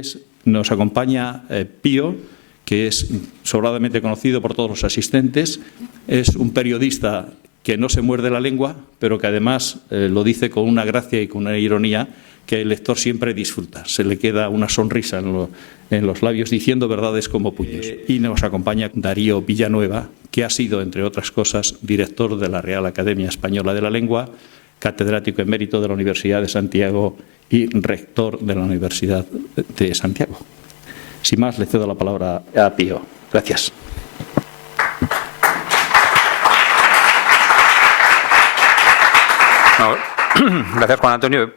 asistentes. Nos acompaña Pío, que es sobradamente conocido por todos los asistentes. Es un periodista que no se muerde la lengua, pero que además lo dice con una gracia y con una ironía que el lector siempre disfruta. Se le queda una sonrisa en los labios diciendo verdades como puños. Y nos acompaña Darío Villanueva, que ha sido, entre otras cosas, director de la Real Academia Española de la Lengua, catedrático emérito de la Universidad de Santiago y rector de la Universidad de Santiago. Sin más, le cedo la palabra a Pío. Gracias. Gracias, Juan Antonio.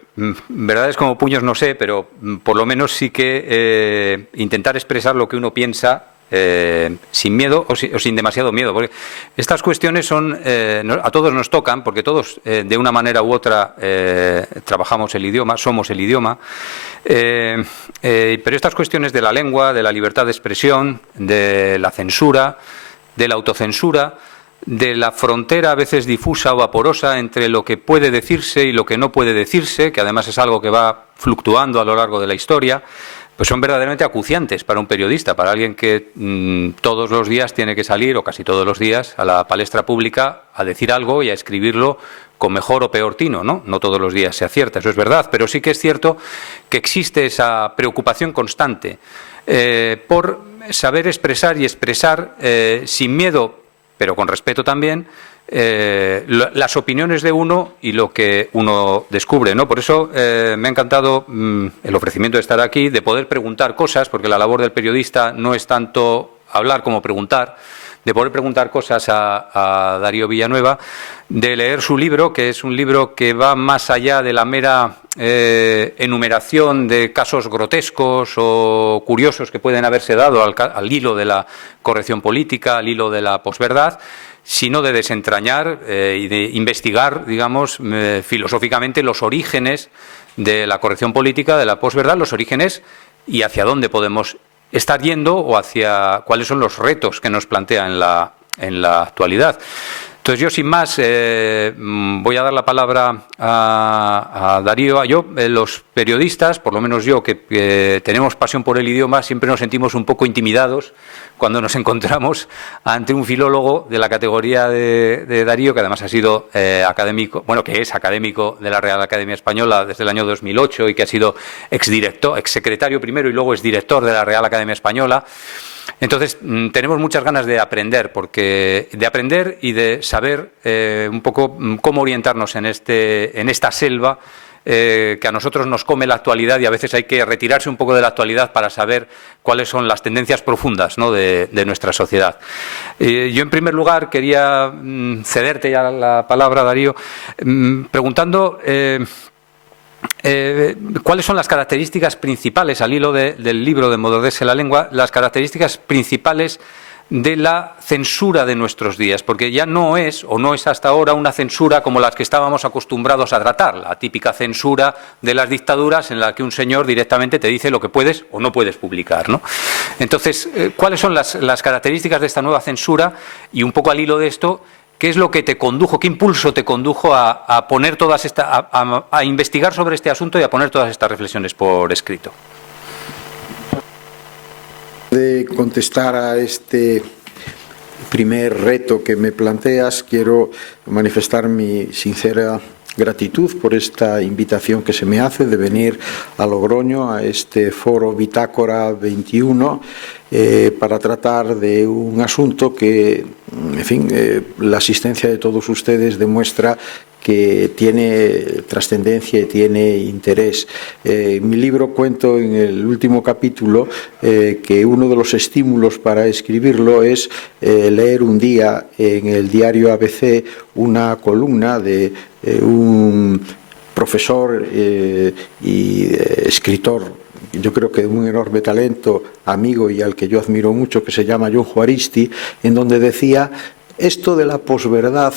Verdades como puños no sé, pero por lo menos sí que intentar expresar lo que uno piensa sin miedo o sin demasiado miedo, porque estas cuestiones son a todos nos tocan, porque todos de una manera u otra trabajamos el idioma, somos el idioma, pero estas cuestiones de la lengua, de la libertad de expresión, de la censura, de la autocensura, de la frontera a veces difusa o vaporosa entre lo que puede decirse y lo que no puede decirse, que además es algo que va fluctuando a lo largo de la historia, pues son verdaderamente acuciantes para un periodista, para alguien que todos los días tiene que salir, o casi todos los días, a la palestra pública a decir algo y a escribirlo con mejor o peor tino, ¿no? No todos los días se acierta, eso es verdad, pero sí que es cierto que existe esa preocupación constante por saber expresar y expresar sin miedo, pero con respeto también, las opiniones de uno y lo que uno descubre, ¿no? Por eso me ha encantado el ofrecimiento de estar aquí, de poder preguntar cosas, porque la labor del periodista no es tanto hablar como preguntar, de poder preguntar cosas a Darío Villanueva, de leer su libro, que es un libro que va más allá de la mera enumeración de casos grotescos o curiosos que pueden haberse dado al hilo de la corrección política, al hilo de la posverdad, sino de desentrañar y de investigar, digamos, filosóficamente los orígenes de la corrección política, de la posverdad, los orígenes y hacia dónde podemos estar yendo o hacia cuáles son los retos que nos plantea en la actualidad. Entonces yo, sin más, voy a dar la palabra a Darío. Los periodistas, por lo menos yo, que tenemos pasión por el idioma, siempre nos sentimos un poco intimidados cuando nos encontramos ante un filólogo de la categoría de Darío, que además ha sido académico, bueno, que es académico de la Real Academia Española desde el año 2008 y que ha sido exsecretario primero y luego exdirector de la Real Academia Española. Entonces, tenemos muchas ganas de aprender y de saber un poco cómo orientarnos en esta selva que a nosotros nos come la actualidad, y a veces hay que retirarse un poco de la actualidad para saber cuáles son las tendencias profundas, ¿no?, de nuestra sociedad. Yo, en primer lugar, quería cederte ya la palabra, Darío, preguntando ¿cuáles son las características principales, al hilo del libro de Moderarse la lengua, las características principales de la censura de nuestros días? Porque ya no es hasta ahora una censura como las que estábamos acostumbrados a tratar, la típica censura de las dictaduras en la que un señor directamente te dice lo que puedes o no puedes publicar, ¿no? Entonces, ¿cuáles son las características de esta nueva censura? Y un poco al hilo de esto, ¿qué es lo que te condujo, qué impulso te condujo a poner a investigar sobre este asunto y a poner todas estas reflexiones por escrito? De contestar a este primer reto que me planteas, quiero manifestar mi sincera gratitud por esta invitación que se me hace de venir a Logroño, a este foro Bitácora 21, para tratar de un asunto que, en fin, la asistencia de todos ustedes demuestra que tiene trascendencia y tiene interés. En mi libro cuento en el último capítulo que uno de los estímulos para escribirlo es leer un día en el diario ABC una columna de un profesor y escritor, yo creo que de un enorme talento, amigo y al que yo admiro mucho, que se llama John Juaristi, en donde decía esto de la posverdad.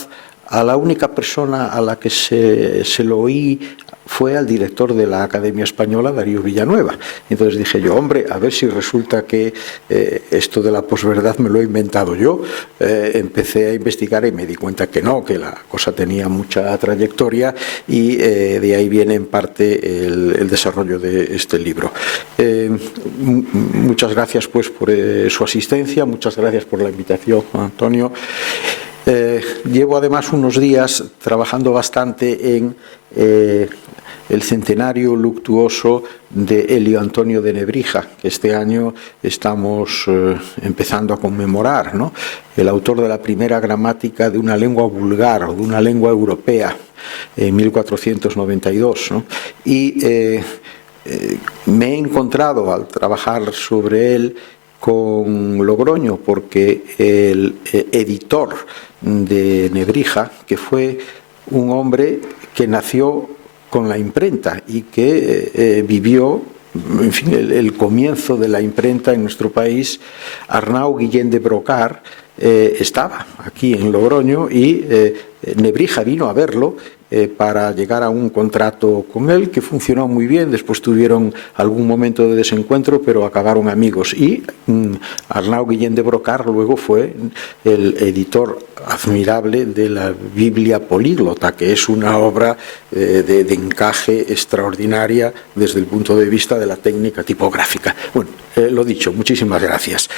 A la única persona a la que se lo oí fue al director de la Academia Española, Darío Villanueva. Entonces dije yo, hombre, a ver si resulta que esto de la posverdad me lo he inventado yo. Empecé a investigar y me di cuenta que no, que la cosa tenía mucha trayectoria y de ahí viene en parte el desarrollo de este libro. Muchas gracias pues por su asistencia, muchas gracias por la invitación, Antonio. Llevo además unos días trabajando bastante en el centenario luctuoso de Elio Antonio de Nebrija, que este año estamos empezando a conmemorar, ¿no? El autor de la primera gramática de una lengua vulgar o de una lengua europea, en 1492, ¿no? Y me he encontrado al trabajar sobre él con Logroño, porque el editor de Nebrija, que fue un hombre que nació con la imprenta y que vivió, en fin, el comienzo de la imprenta en nuestro país, Arnau Guillén de Brocar, estaba aquí en Logroño y Nebrija vino a verlo para llegar a un contrato con él que funcionó muy bien. Después tuvieron algún momento de desencuentro, pero acabaron amigos. Y Arnau Guillén de Brocar luego fue el editor admirable de la Biblia Políglota, que es una obra de encaje extraordinaria desde el punto de vista de la técnica tipográfica. Bueno, lo dicho, muchísimas gracias.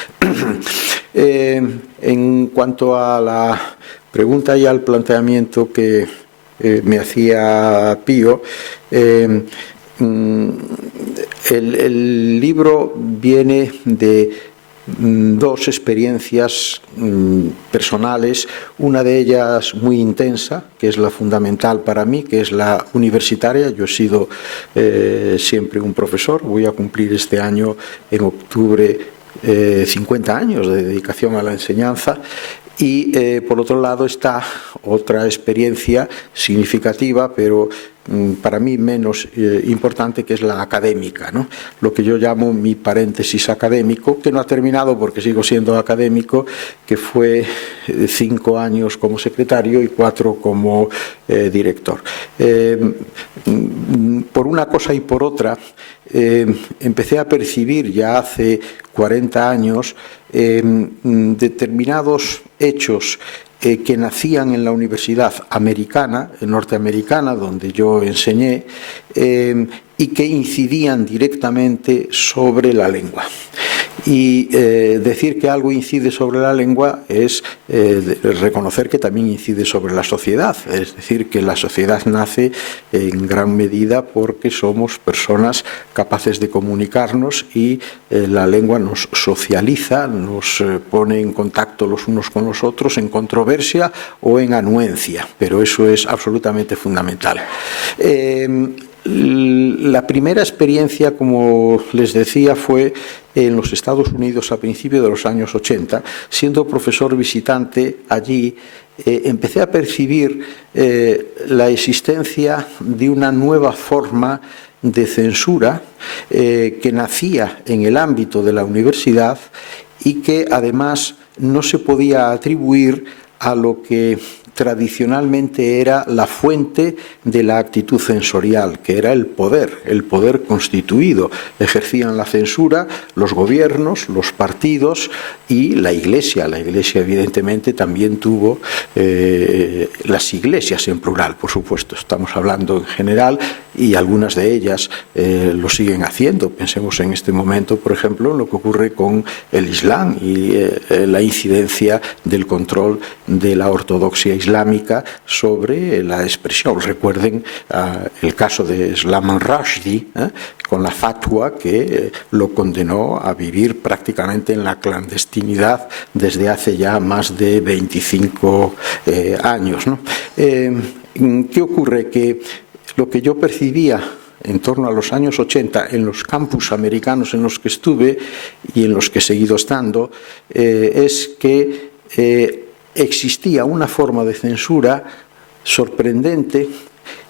En cuanto a la pregunta y al planteamiento que me hacía Pío, el libro viene de dos experiencias personales, una de ellas muy intensa, que es la fundamental para mí, que es la universitaria. Yo he sido siempre un profesor, voy a cumplir este año, en octubre, 50 años de dedicación a la enseñanza. Y por otro lado está otra experiencia significativa, pero para mí menos importante, que es la académica, ¿no? Lo que yo llamo mi paréntesis académico, que no ha terminado porque sigo siendo académico, que fue 5 años como secretario y 4 como director. Por una cosa y por otra, empecé a percibir ya hace 40 años determinados hechos que nacían en la universidad americana, norteamericana, donde yo enseñé, y que incidían directamente sobre la lengua. Y decir que algo incide sobre la lengua es reconocer que también incide sobre la sociedad. Es decir, que la sociedad nace en gran medida porque somos personas capaces de comunicarnos y la lengua nos socializa, nos pone en contacto los unos con los otros, en controversia o en anuencia, pero eso es absolutamente fundamental. La primera experiencia, como les decía, fue en los Estados Unidos a principios de los años 80. Siendo profesor visitante allí, empecé a percibir la existencia de una nueva forma de censura que nacía en el ámbito de la universidad y que además no se podía atribuir a lo que tradicionalmente era la fuente de la actitud censorial, que era el poder constituido. Ejercían la censura los gobiernos, los partidos y la Iglesia. La Iglesia, evidentemente, también tuvo las iglesias en plural, por supuesto. Estamos hablando en general y algunas de ellas lo siguen haciendo. Pensemos en este momento, por ejemplo, en lo que ocurre con el Islam y la incidencia del control de la ortodoxia islámica sobre la expresión. Recuerden el caso de Salman Rushdie, con la fatwa que lo condenó a vivir prácticamente en la clandestinidad desde hace ya más de 25 años, ¿no? ¿Qué ocurre? Que lo que yo percibía en torno a los años 80 en los campus americanos en los que estuve y en los que he seguido estando, es que existía una forma de censura sorprendente,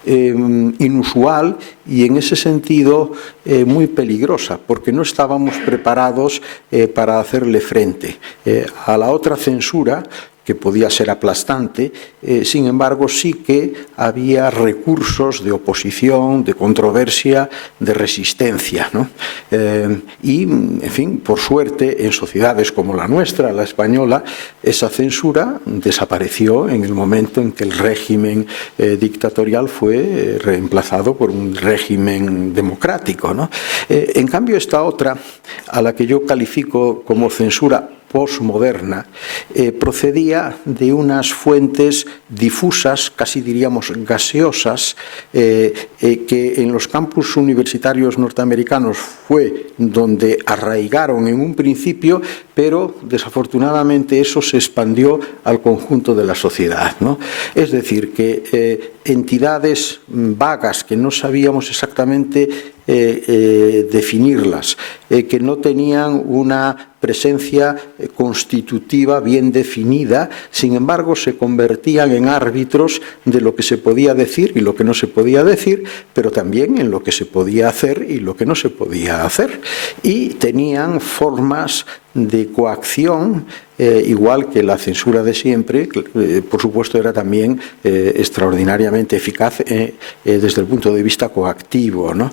inusual y en ese sentido muy peligrosa, porque no estábamos preparados para hacerle frente a la otra censura que podía ser aplastante, sin embargo sí que había recursos de oposición, de controversia, de resistencia, ¿no? Y, en fin, por suerte, en sociedades como la nuestra, la española, esa censura desapareció en el momento en que el régimen dictatorial fue reemplazado por un régimen democrático, ¿no? En cambio, esta otra, a la que yo califico como censura posmoderna, procedía de unas fuentes difusas, casi diríamos gaseosas, que en los campus universitarios norteamericanos fue donde arraigaron en un principio, pero desafortunadamente eso se expandió al conjunto de la sociedad, ¿no? Es decir, que entidades vagas que no sabíamos exactamente definirlas, que no tenían una presencia constitutiva bien definida, sin embargo se convertían en árbitros de lo que se podía decir y lo que no se podía decir, pero también en lo que se podía hacer y lo que no se podía hacer. Y tenían formas de coacción, igual que la censura de siempre, por supuesto era también extraordinariamente eficaz desde el punto de vista coactivo, ¿no?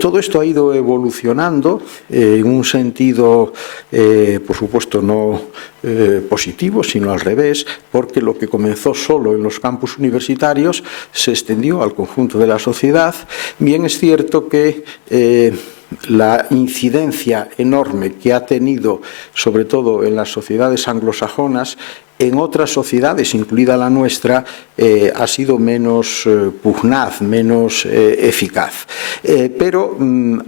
Todo esto ha ido evolucionando en un sentido, por supuesto, no positivo, sino al revés, porque lo que comenzó solo en los campus universitarios se extendió al conjunto de la sociedad. Bien es cierto que la incidencia enorme que ha tenido, sobre todo en las sociedades anglosajonas, en otras sociedades, incluida la nuestra, ha sido menos pugnaz, menos eficaz. Pero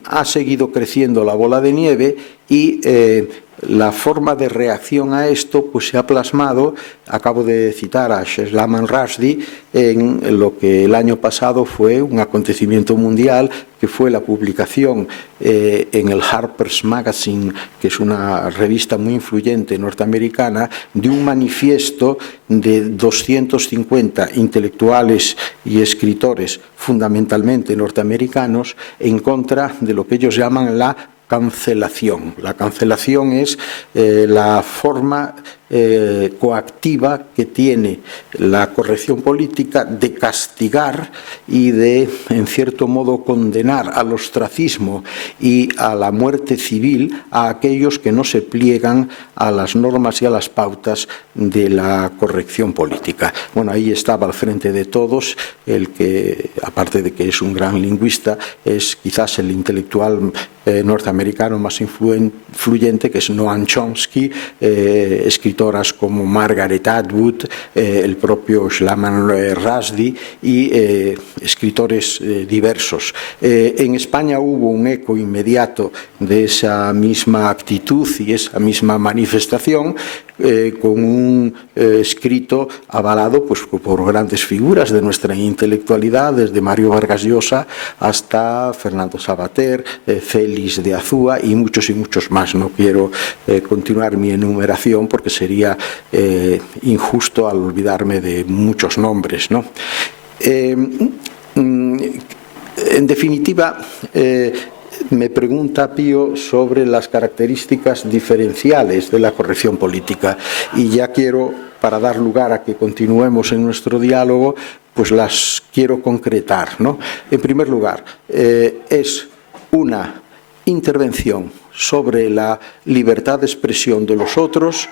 ha seguido creciendo la bola de nieve y la forma de reacción a esto pues se ha plasmado, acabo de citar a Salman Rushdie, en lo que el año pasado fue un acontecimiento mundial, que fue la publicación en el Harper's Magazine, que es una revista muy influyente norteamericana, de un manifiesto de 250 intelectuales y escritores, fundamentalmente norteamericanos, en contra de lo que ellos llaman la cancelación. La cancelación es la forma coactiva que tiene la corrección política de castigar y de, en cierto modo, condenar al ostracismo y a la muerte civil a aquellos que no se pliegan a las normas y a las pautas de la corrección política. Bueno, ahí estaba al frente de todos el que, aparte de que es un gran lingüista, es quizás el intelectual norteamericano más influyente, que es Noam Chomsky, escritoras como Margaret Atwood, el propio Salman Rushdie y escritores diversos. En España hubo un eco inmediato de esa misma actitud y esa misma manifestación, con un escrito avalado pues, por grandes figuras de nuestra intelectualidad, desde Mario Vargas Llosa hasta Fernando Savater, Félix de Azúa y muchos más. No quiero continuar mi enumeración porque sería injusto al olvidarme de muchos nombres, ¿no? En definitiva, me pregunta Pío sobre las características diferenciales de la corrección política y ya quiero, para dar lugar a que continuemos en nuestro diálogo, pues las quiero concretar, ¿no? En primer lugar, es una intervención sobre la libertad de expresión de los otros,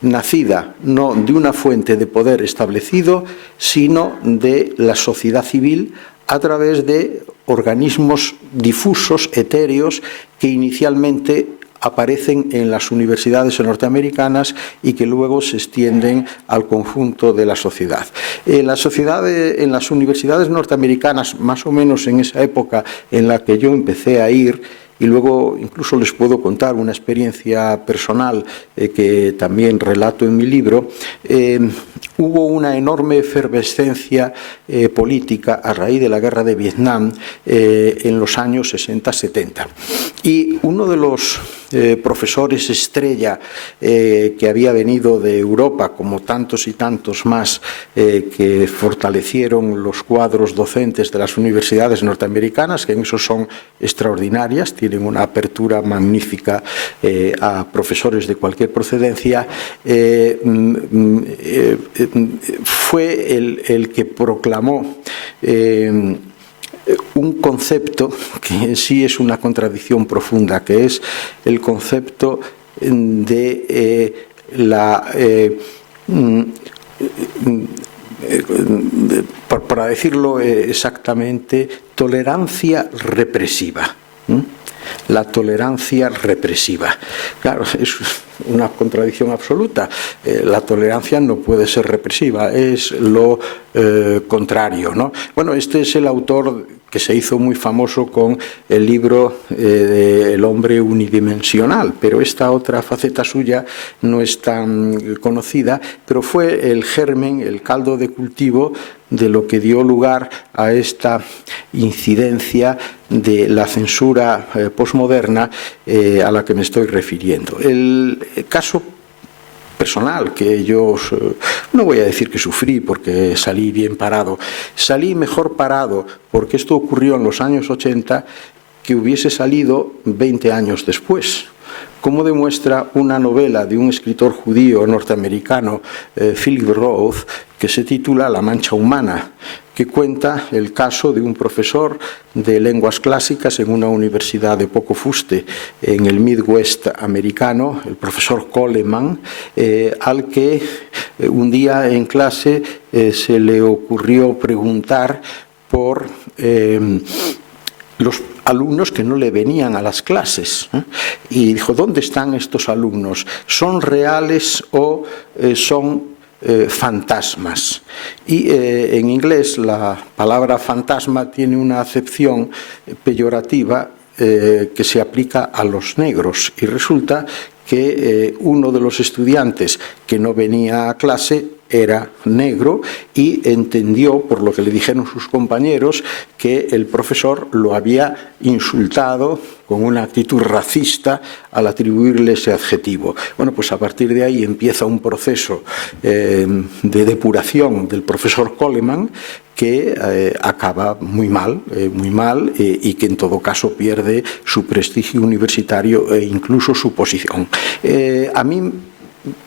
nacida no de una fuente de poder establecido, sino de la sociedad civil a través de organismos difusos, etéreos, que inicialmente aparecen en las universidades norteamericanas y que luego se extienden al conjunto de la sociedad. En las universidades norteamericanas, más o menos en esa época en la que yo empecé a ir, y luego incluso les puedo contar una experiencia personal que también relato en mi libro, hubo una enorme efervescencia política a raíz de la guerra de Vietnam en los años 60-70. Y uno de los profesores estrella que había venido de Europa, como tantos y tantos más que fortalecieron los cuadros docentes de las universidades norteamericanas, que en eso son extraordinarias, tienen una apertura magnífica a profesores de cualquier procedencia, fue el que proclamó un concepto que en sí es una contradicción profunda, que es el concepto de para decirlo exactamente, tolerancia represiva. La tolerancia represiva. Claro, es una contradicción absoluta. La tolerancia no puede ser represiva, es lo contrario, ¿no? Bueno, este es el autor que se hizo muy famoso con el libro El hombre unidimensional, pero esta otra faceta suya no es tan conocida, pero fue el germen, el caldo de cultivo de lo que dio lugar a esta incidencia de la censura posmoderna a la que me estoy refiriendo. El caso personal que yo no voy a decir que sufrí porque salí bien parado, salí mejor parado porque esto ocurrió en los años 80 que hubiese salido 20 años después, como demuestra una novela de un escritor judío norteamericano, Philip Roth, que se titula La mancha humana, que cuenta el caso de un profesor de lenguas clásicas en una universidad de poco fuste en el Midwest americano, el profesor Coleman, al que un día en clase se le ocurrió preguntar por los alumnos que no le venían a las clases, y dijo: ¿dónde están estos alumnos? ¿Son reales o son fantasmas? Y en inglés la palabra fantasma tiene una acepción peyorativa que se aplica a los negros, y resulta que uno de los estudiantes que no venía a clase era negro y entendió, por lo que le dijeron sus compañeros, que el profesor lo había insultado con una actitud racista al atribuirle ese adjetivo. Bueno, pues a partir de ahí empieza un proceso de depuración del profesor Coleman que acaba muy mal y que en todo caso pierde su prestigio universitario e incluso su posición. A mí,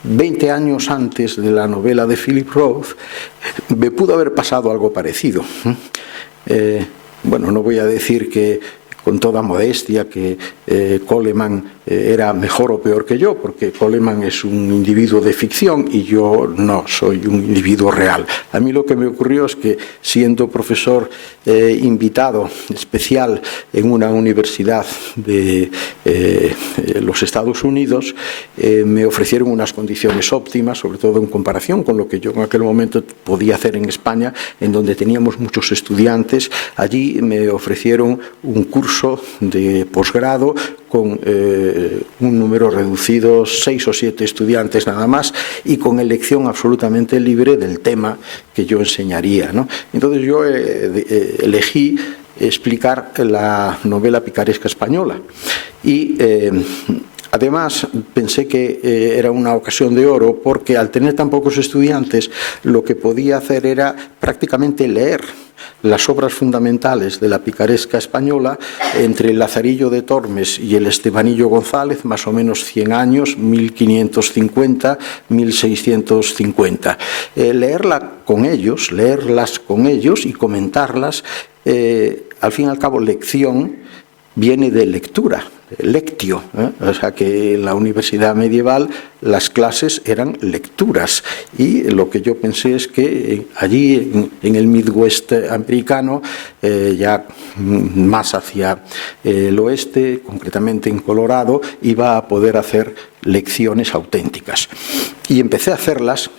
20 años antes de la novela de Philip Roth, me pudo haber pasado algo parecido. Bueno, no voy a decir que con toda modestia que Coleman era mejor o peor que yo, porque Coleman es un individuo de ficción y yo no soy un individuo real. A mí lo que me ocurrió es que, siendo profesor invitado especial en una universidad de los Estados Unidos, me ofrecieron unas condiciones óptimas, sobre todo en comparación con lo que yo en aquel momento podía hacer en España, en donde teníamos muchos estudiantes. Allí me ofrecieron un curso de posgrado con un número reducido, 6 o 7 estudiantes nada más, y con elección absolutamente libre del tema que yo enseñaría, ¿no? Entonces yo elegí explicar la novela picaresca española y además pensé que era una ocasión de oro, porque al tener tan pocos estudiantes lo que podía hacer era prácticamente leer las obras fundamentales de la picaresca española entre el Lazarillo de Tormes y el Estebanillo González, más o menos 100 años, 1550, 1650. Leerlas con ellos y comentarlas, al fin y al cabo lección viene de lectura, lectio, o sea que en la universidad medieval las clases eran lecturas, y lo que yo pensé es que allí en el Midwest americano, ya más hacia el oeste, concretamente en Colorado, iba a poder hacer lecciones auténticas. Y empecé a hacerlas.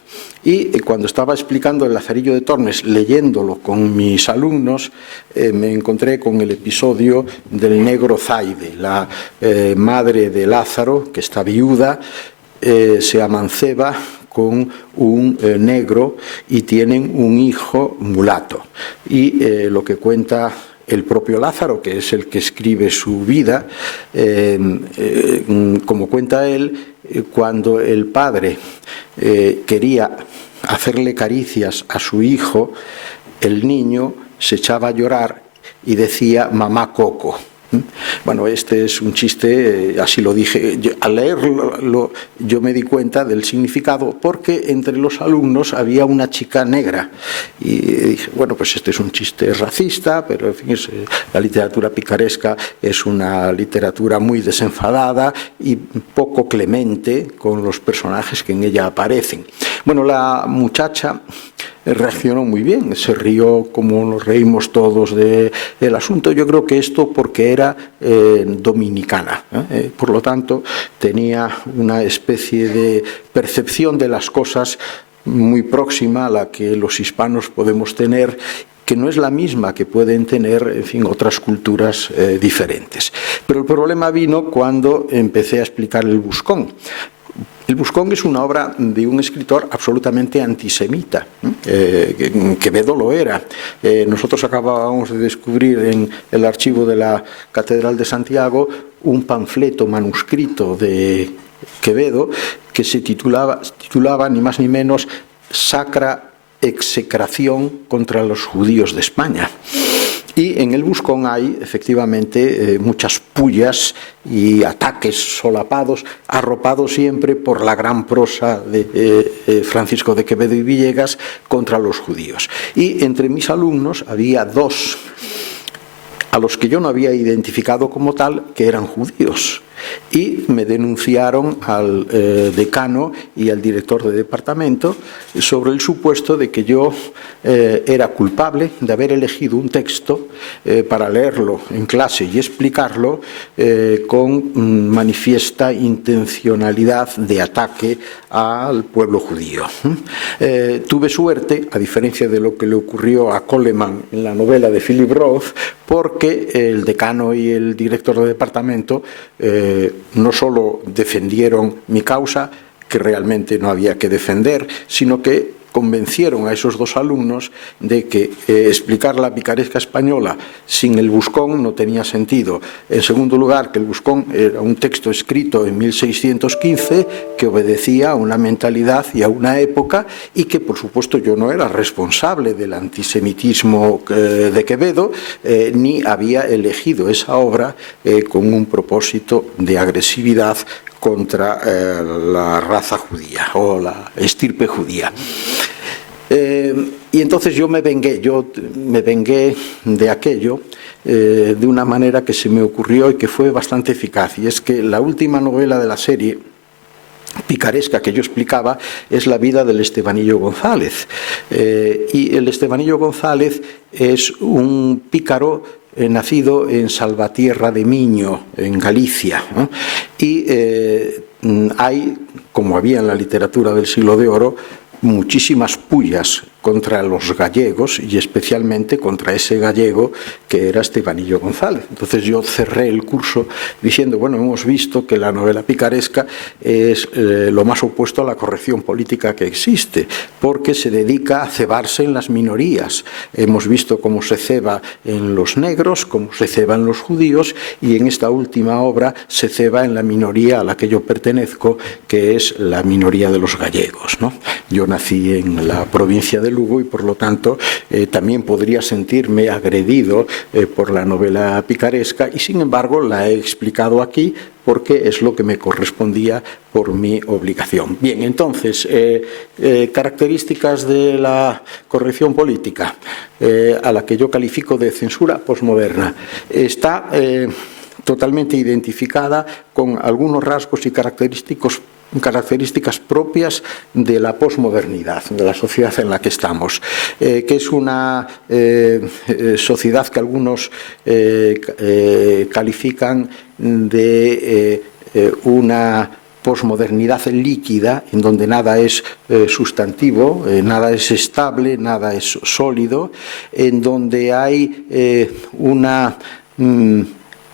Y cuando estaba explicando el Lazarillo de Tormes, leyéndolo con mis alumnos, me encontré con el episodio del negro Zaide. La madre de Lázaro, que está viuda, se amanceba con un negro y tienen un hijo mulato. Y lo que cuenta el propio Lázaro, que es el que escribe su vida, como cuenta él, cuando el padre quería hacerle caricias a su hijo, el niño se echaba a llorar y decía mamá Coco. Bueno, este es un chiste, así lo dije. Al leerlo yo me di cuenta del significado, porque entre los alumnos había una chica negra y dije, bueno, pues este es un chiste racista, pero en fin, la literatura picaresca es una literatura muy desenfadada y poco clemente con los personajes que en ella aparecen. Bueno, la muchacha reaccionó muy bien, se rió como nos reímos todos del asunto. Yo creo que esto porque era dominicana, por lo tanto tenía una especie de percepción de las cosas muy próxima a la que los hispanos podemos tener, que no es la misma que pueden tener, en fin, otras culturas diferentes. Pero el problema vino cuando empecé a explicar el Buscón. El Buscón es una obra de un escritor absolutamente antisemita. Quevedo lo era. Nosotros acabábamos de descubrir en el archivo de la Catedral de Santiago un panfleto manuscrito de Quevedo que se titulaba ni más ni menos Sacra execración contra los judíos de España. Y en el Buscón hay efectivamente muchas pullas y ataques solapados, arropados siempre por la gran prosa de Francisco de Quevedo y Villegas contra los judíos. Y entre mis alumnos había dos a los que yo no había identificado como tal, que eran judíos. Y me denunciaron al decano y al director de departamento sobre el supuesto de que yo era culpable de haber elegido un texto para leerlo en clase y explicarlo con manifiesta intencionalidad de ataque al pueblo judío. Tuve suerte, a diferencia de lo que le ocurrió a Coleman en la novela de Philip Roth, porque el decano y el director de departamento no solo defendieron mi causa, que realmente no había que defender, sino que convencieron a esos dos alumnos de que explicar la picaresca española sin el Buscón no tenía sentido. En segundo lugar, que el Buscón era un texto escrito en 1615 que obedecía a una mentalidad y a una época, y que por supuesto yo no era responsable del antisemitismo de Quevedo, ni había elegido esa obra con un propósito de agresividad contra la raza judía o la estirpe judía. Y entonces yo me vengué de aquello de una manera que se me ocurrió y que fue bastante eficaz, y es que la última novela de la serie picaresca que yo explicaba es la vida del Estebanillo González, y el Estebanillo González es un pícaro nacido en Salvatierra de Miño, en Galicia, ¿no? Y hay, como había en la literatura del Siglo de Oro, muchísimas pullas contra los gallegos, y especialmente contra ese gallego que era Estebanillo González. Entonces yo cerré el curso diciendo, bueno, hemos visto que la novela picaresca es lo más opuesto a la corrección política que existe, porque se dedica a cebarse en las minorías. Hemos visto cómo se ceba en los negros, cómo se ceba en los judíos, y en esta última obra se ceba en la minoría a la que yo pertenezco, que es la minoría de los gallegos, ¿no? Yo nací en la provincia de Lugo y por lo tanto también podría sentirme agredido por la novela picaresca, y sin embargo la he explicado aquí porque es lo que me correspondía por mi obligación. Bien, entonces, características de la corrección política, a la que yo califico de censura posmoderna. Está totalmente identificada con algunos rasgos y características propias de la posmodernidad, de la sociedad en la que estamos, que es una sociedad que algunos califican de una posmodernidad líquida, en donde nada es sustantivo, nada es estable, nada es sólido, en donde hay una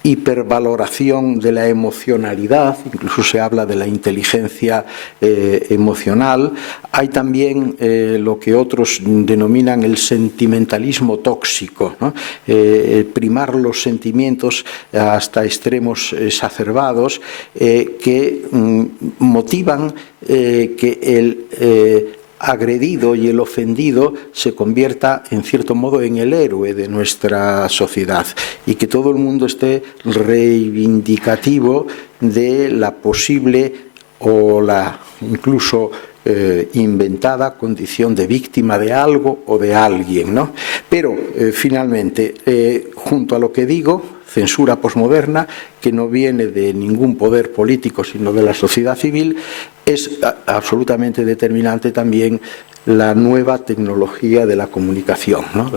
hipervaloración de la emocionalidad, incluso se habla de la inteligencia emocional. Hay también lo que otros denominan el sentimentalismo tóxico, ¿no? Primar los sentimientos hasta extremos exacerbados que motivan que el agredido y el ofendido se convierta, en cierto modo, en el héroe de nuestra sociedad y que todo el mundo esté reivindicativo de la posible o la incluso inventada condición de víctima de algo o de alguien, ¿no? Pero, finalmente, junto a lo que digo, censura posmoderna, que no viene de ningún poder político, sino de la sociedad civil, es absolutamente determinante también la nueva tecnología de la comunicación, ¿no?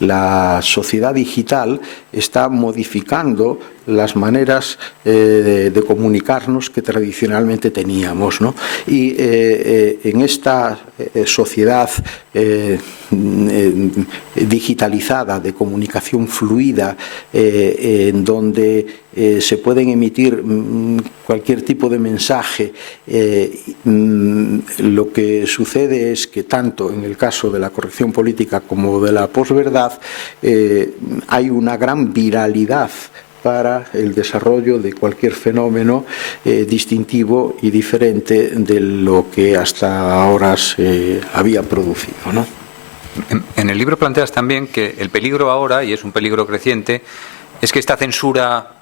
La sociedad digital está modificando las maneras de comunicarnos que tradicionalmente teníamos, ¿no? Y en esta sociedad digitalizada, de comunicación fluida, en donde se pueden emitir cualquier tipo de mensaje, lo que sucede es que tanto en el caso de la corrección política como de la posverdad hay una gran viralidad para el desarrollo de cualquier fenómeno distintivo y diferente de lo que hasta ahora se había producido, ¿no? En el libro planteas también que el peligro ahora, y es un peligro creciente, es que esta censura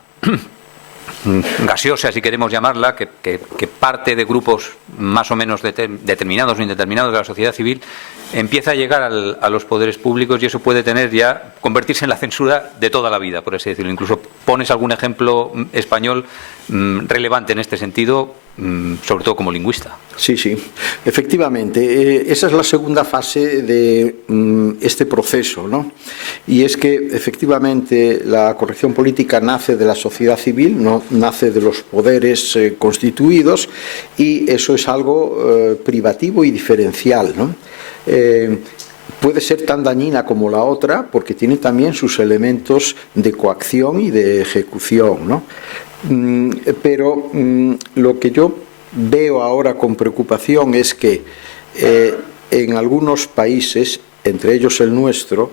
gaseosa, si queremos llamarla, que parte de grupos más o menos determinados o indeterminados de la sociedad civil, empieza a llegar a los poderes públicos, y eso puede convertirse en la censura de toda la vida, por así decirlo. Incluso pones algún ejemplo español relevante en este sentido, sobre todo como lingüista. Sí, sí, efectivamente. Esa es la segunda fase de este proceso, ¿no? Y es que efectivamente la corrección política nace de la sociedad civil, no nace de los poderes constituidos, y eso es algo privativo y diferencial, ¿no? Puede ser tan dañina como la otra porque tiene también sus elementos de coacción y de ejecución, ¿no? Pero lo que yo veo ahora con preocupación es que en algunos países, entre ellos el nuestro,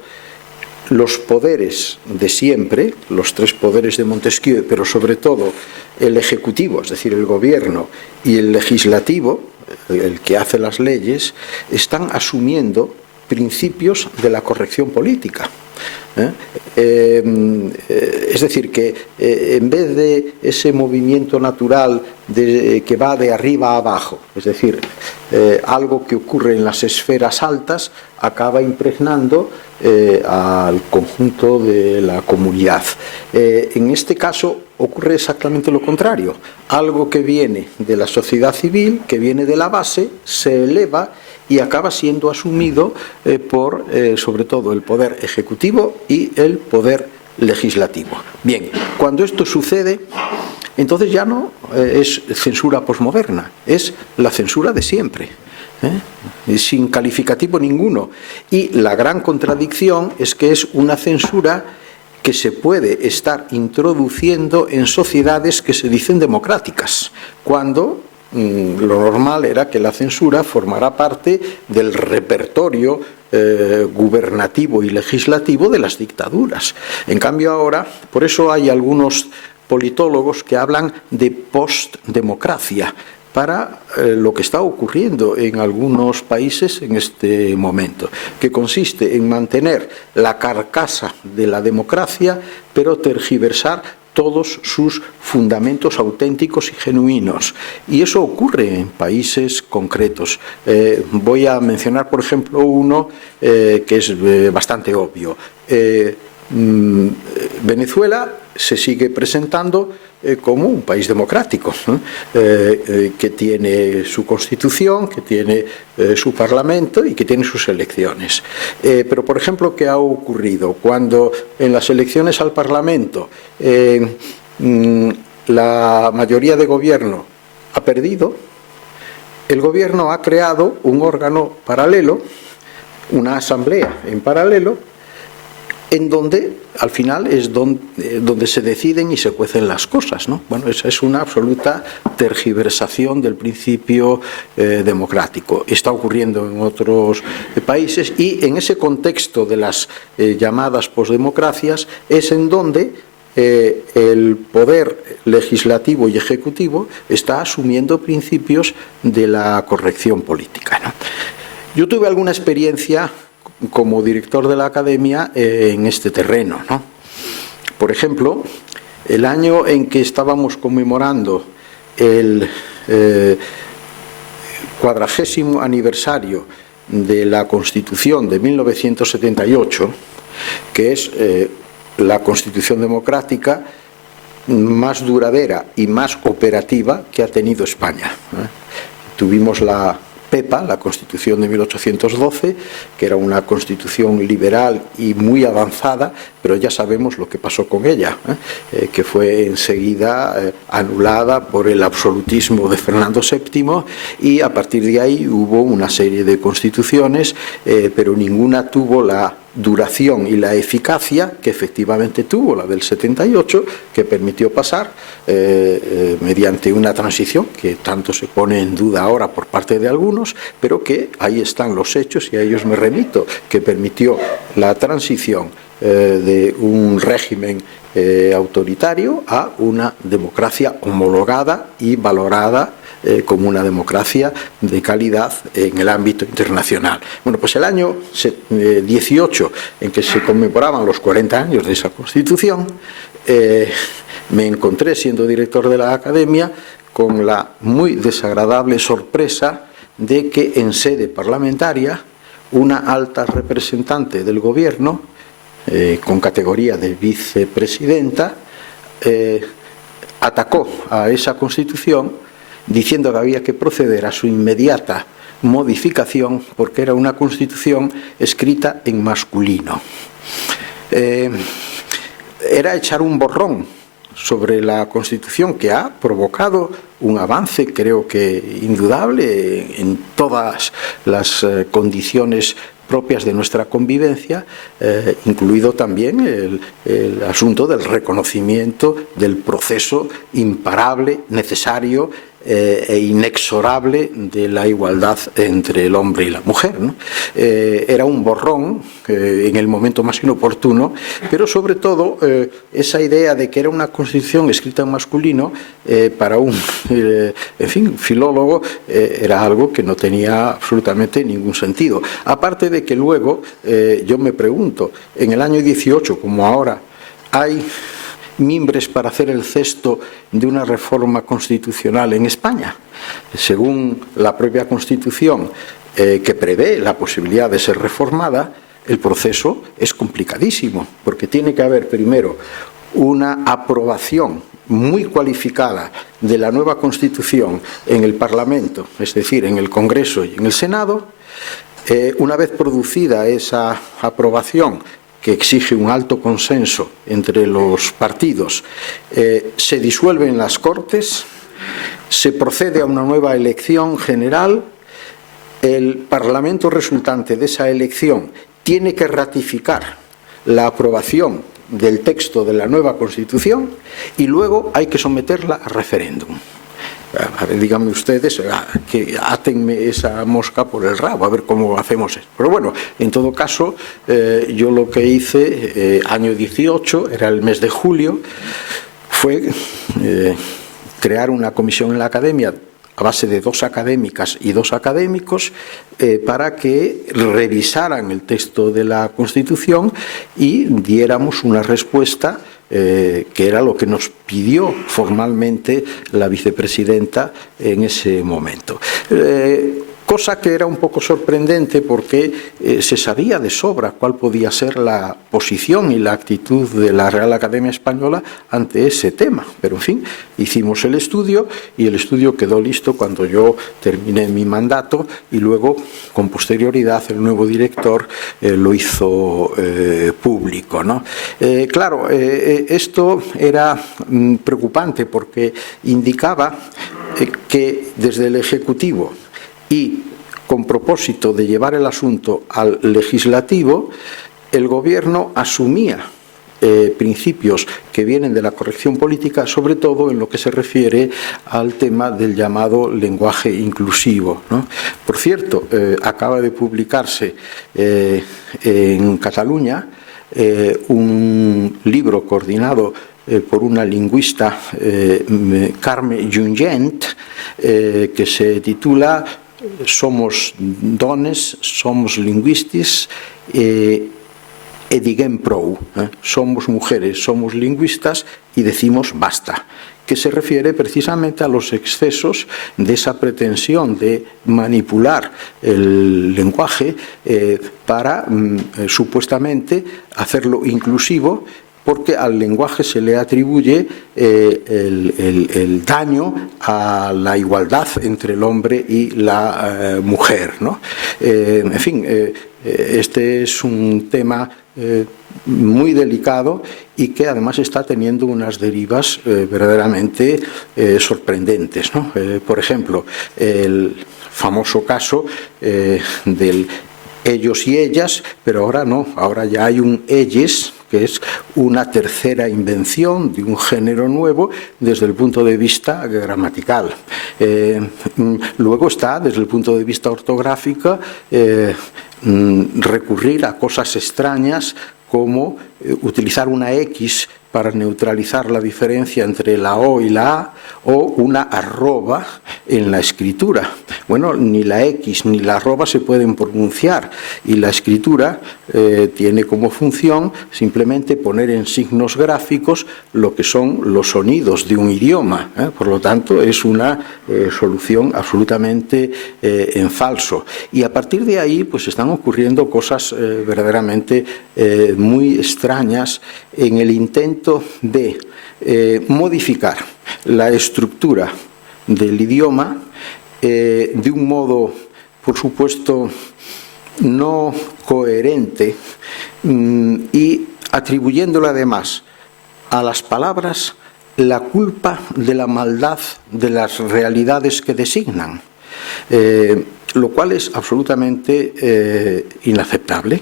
los poderes de siempre, los tres poderes de Montesquieu, pero sobre todo el ejecutivo, es decir, el gobierno, y el legislativo, el que hace las leyes, están asumiendo principios de la corrección política. Es decir, que en vez de ese movimiento natural que va de arriba a abajo, es decir, algo que ocurre en las esferas altas, acaba impregnando al conjunto de la comunidad. En este caso ocurre exactamente lo contrario. Algo que viene de la sociedad civil, que viene de la base, se eleva y acaba siendo asumido por, sobre todo, el poder ejecutivo y el poder legislativo. Bien, cuando esto sucede, entonces ya no es censura posmoderna, es la censura de siempre, sin calificativo ninguno. Y la gran contradicción es que es una censura que se puede estar introduciendo en sociedades que se dicen democráticas, cuando lo normal era que la censura formara parte del repertorio gubernativo y legislativo de las dictaduras. En cambio ahora, por eso hay algunos politólogos que hablan de postdemocracia para lo que está ocurriendo en algunos países en este momento, que consiste en mantener la carcasa de la democracia, pero tergiversar todos sus fundamentos auténticos y genuinos. Y eso ocurre en países concretos. Voy a mencionar, por ejemplo, uno que es bastante obvio. Venezuela se sigue presentando como un país democrático, que tiene su constitución, que tiene su parlamento y que tiene sus elecciones. Pero, por ejemplo, ¿qué ha ocurrido? Cuando en las elecciones al parlamento la mayoría de gobierno ha perdido, el gobierno ha creado un órgano paralelo, una asamblea en paralelo, en donde al final es donde se deciden y se cuecen las cosas, ¿no? Bueno, esa es una absoluta tergiversación del principio democrático. Está ocurriendo en otros países y en ese contexto de las llamadas posdemocracias es en donde el poder legislativo y ejecutivo está asumiendo principios de la corrección política, ¿no? Yo tuve alguna experiencia como director de la Academia en este terreno, ¿no? Por ejemplo, el año en que estábamos conmemorando el 40º aniversario de la Constitución de 1978, que es la Constitución democrática más duradera y más operativa que ha tenido España. Tuvimos la PEPA, la Constitución de 1812, que era una constitución liberal y muy avanzada, pero ya sabemos lo que pasó con ella, que fue enseguida anulada por el absolutismo de Fernando VII y a partir de ahí hubo una serie de constituciones, pero ninguna tuvo la duración y la eficacia que efectivamente tuvo la del 78, que permitió pasar mediante una transición que tanto se pone en duda ahora por parte de algunos, pero que ahí están los hechos y a ellos me remito, que permitió la transición de un régimen autoritario a una democracia homologada y valorada como una democracia de calidad en el ámbito internacional. Bueno, pues el año 18, en que se conmemoraban los 40 años de esa Constitución, me encontré, siendo director de la Academia, con la muy desagradable sorpresa de que en sede parlamentaria una alta representante del Gobierno, con categoría de vicepresidenta, atacó a esa Constitución diciendo que había que proceder a su inmediata modificación porque era una Constitución escrita en masculino. Era echar un borrón sobre la Constitución, que ha provocado un avance, creo que indudable, en todas las condiciones propias de nuestra convivencia, incluido también el asunto del reconocimiento del proceso imparable, necesario e inexorable de la igualdad entre el hombre y la mujer, ¿no? Era un borrón en el momento más inoportuno, pero sobre todo esa idea de que era una Constitución escrita en masculino para un filólogo era algo que no tenía absolutamente ningún sentido. Aparte de que luego yo me pregunto, en el año 18 como ahora hay mimbres para hacer el cesto de una reforma constitucional en España. Según la propia Constitución, que prevé la posibilidad de ser reformada, el proceso es complicadísimo, porque tiene que haber primero una aprobación muy cualificada de la nueva Constitución en el Parlamento, es decir, en el Congreso y en el Senado. Una vez producida esa aprobación, que exige un alto consenso entre los partidos, se disuelven las Cortes, se procede a una nueva elección general, el Parlamento resultante de esa elección tiene que ratificar la aprobación del texto de la nueva Constitución y luego hay que someterla a referéndum. A ver, díganme ustedes, que átenme esa mosca por el rabo, a ver cómo hacemos eso. Pero bueno, en todo caso, yo lo que hice, año 18, era el mes de julio, fue crear una comisión en la Academia a base de 2 académicas y 2 académicos para que revisaran el texto de la Constitución y diéramos una respuesta que era lo que nos pidió formalmente la vicepresidenta en ese momento. Cosa que era un poco sorprendente porque se sabía de sobra cuál podía ser la posición y la actitud de la Real Academia Española ante ese tema. Pero en fin, hicimos el estudio y el estudio quedó listo cuando yo terminé mi mandato y luego, con posterioridad, el nuevo director lo hizo público, ¿no? Claro, esto era preocupante porque indicaba que desde el Ejecutivo y con propósito de llevar el asunto al legislativo, el gobierno asumía principios que vienen de la corrección política, sobre todo en lo que se refiere al tema del llamado lenguaje inclusivo, ¿no? Por cierto, acaba de publicarse en Cataluña un libro coordinado por una lingüista, Carme Junyent, que se titula Somos dones, somos lingüistes, e diguem prou, somos mujeres, somos lingüistas y decimos basta, que se refiere precisamente a los excesos de esa pretensión de manipular el lenguaje para supuestamente hacerlo inclusivo, porque al lenguaje se le atribuye el daño a la igualdad entre el hombre y la mujer, ¿no? En fin, este es un tema muy delicado y que además está teniendo unas derivas verdaderamente sorprendentes, ¿no? Por ejemplo, el famoso caso del ellos y ellas, pero ahora no, ahora ya hay un ellos, que es una tercera invención de un género nuevo desde el punto de vista gramatical. Luego está, desde el punto de vista ortográfico, recurrir a cosas extrañas como utilizar una X para neutralizar la diferencia entre la O y la A, o una arroba en la escritura. Bueno, ni la X ni la arroba se pueden pronunciar, y la escritura tiene como función simplemente poner en signos gráficos lo que son los sonidos de un idioma. Por lo tanto, es una solución absolutamente en falso. Y a partir de ahí, pues están ocurriendo cosas verdaderamente muy extrañas en el intento de modificar la estructura del idioma de un modo, por supuesto, no coherente, y atribuyéndole además a las palabras la culpa de la maldad de las realidades que designan. Lo cual es absolutamente inaceptable.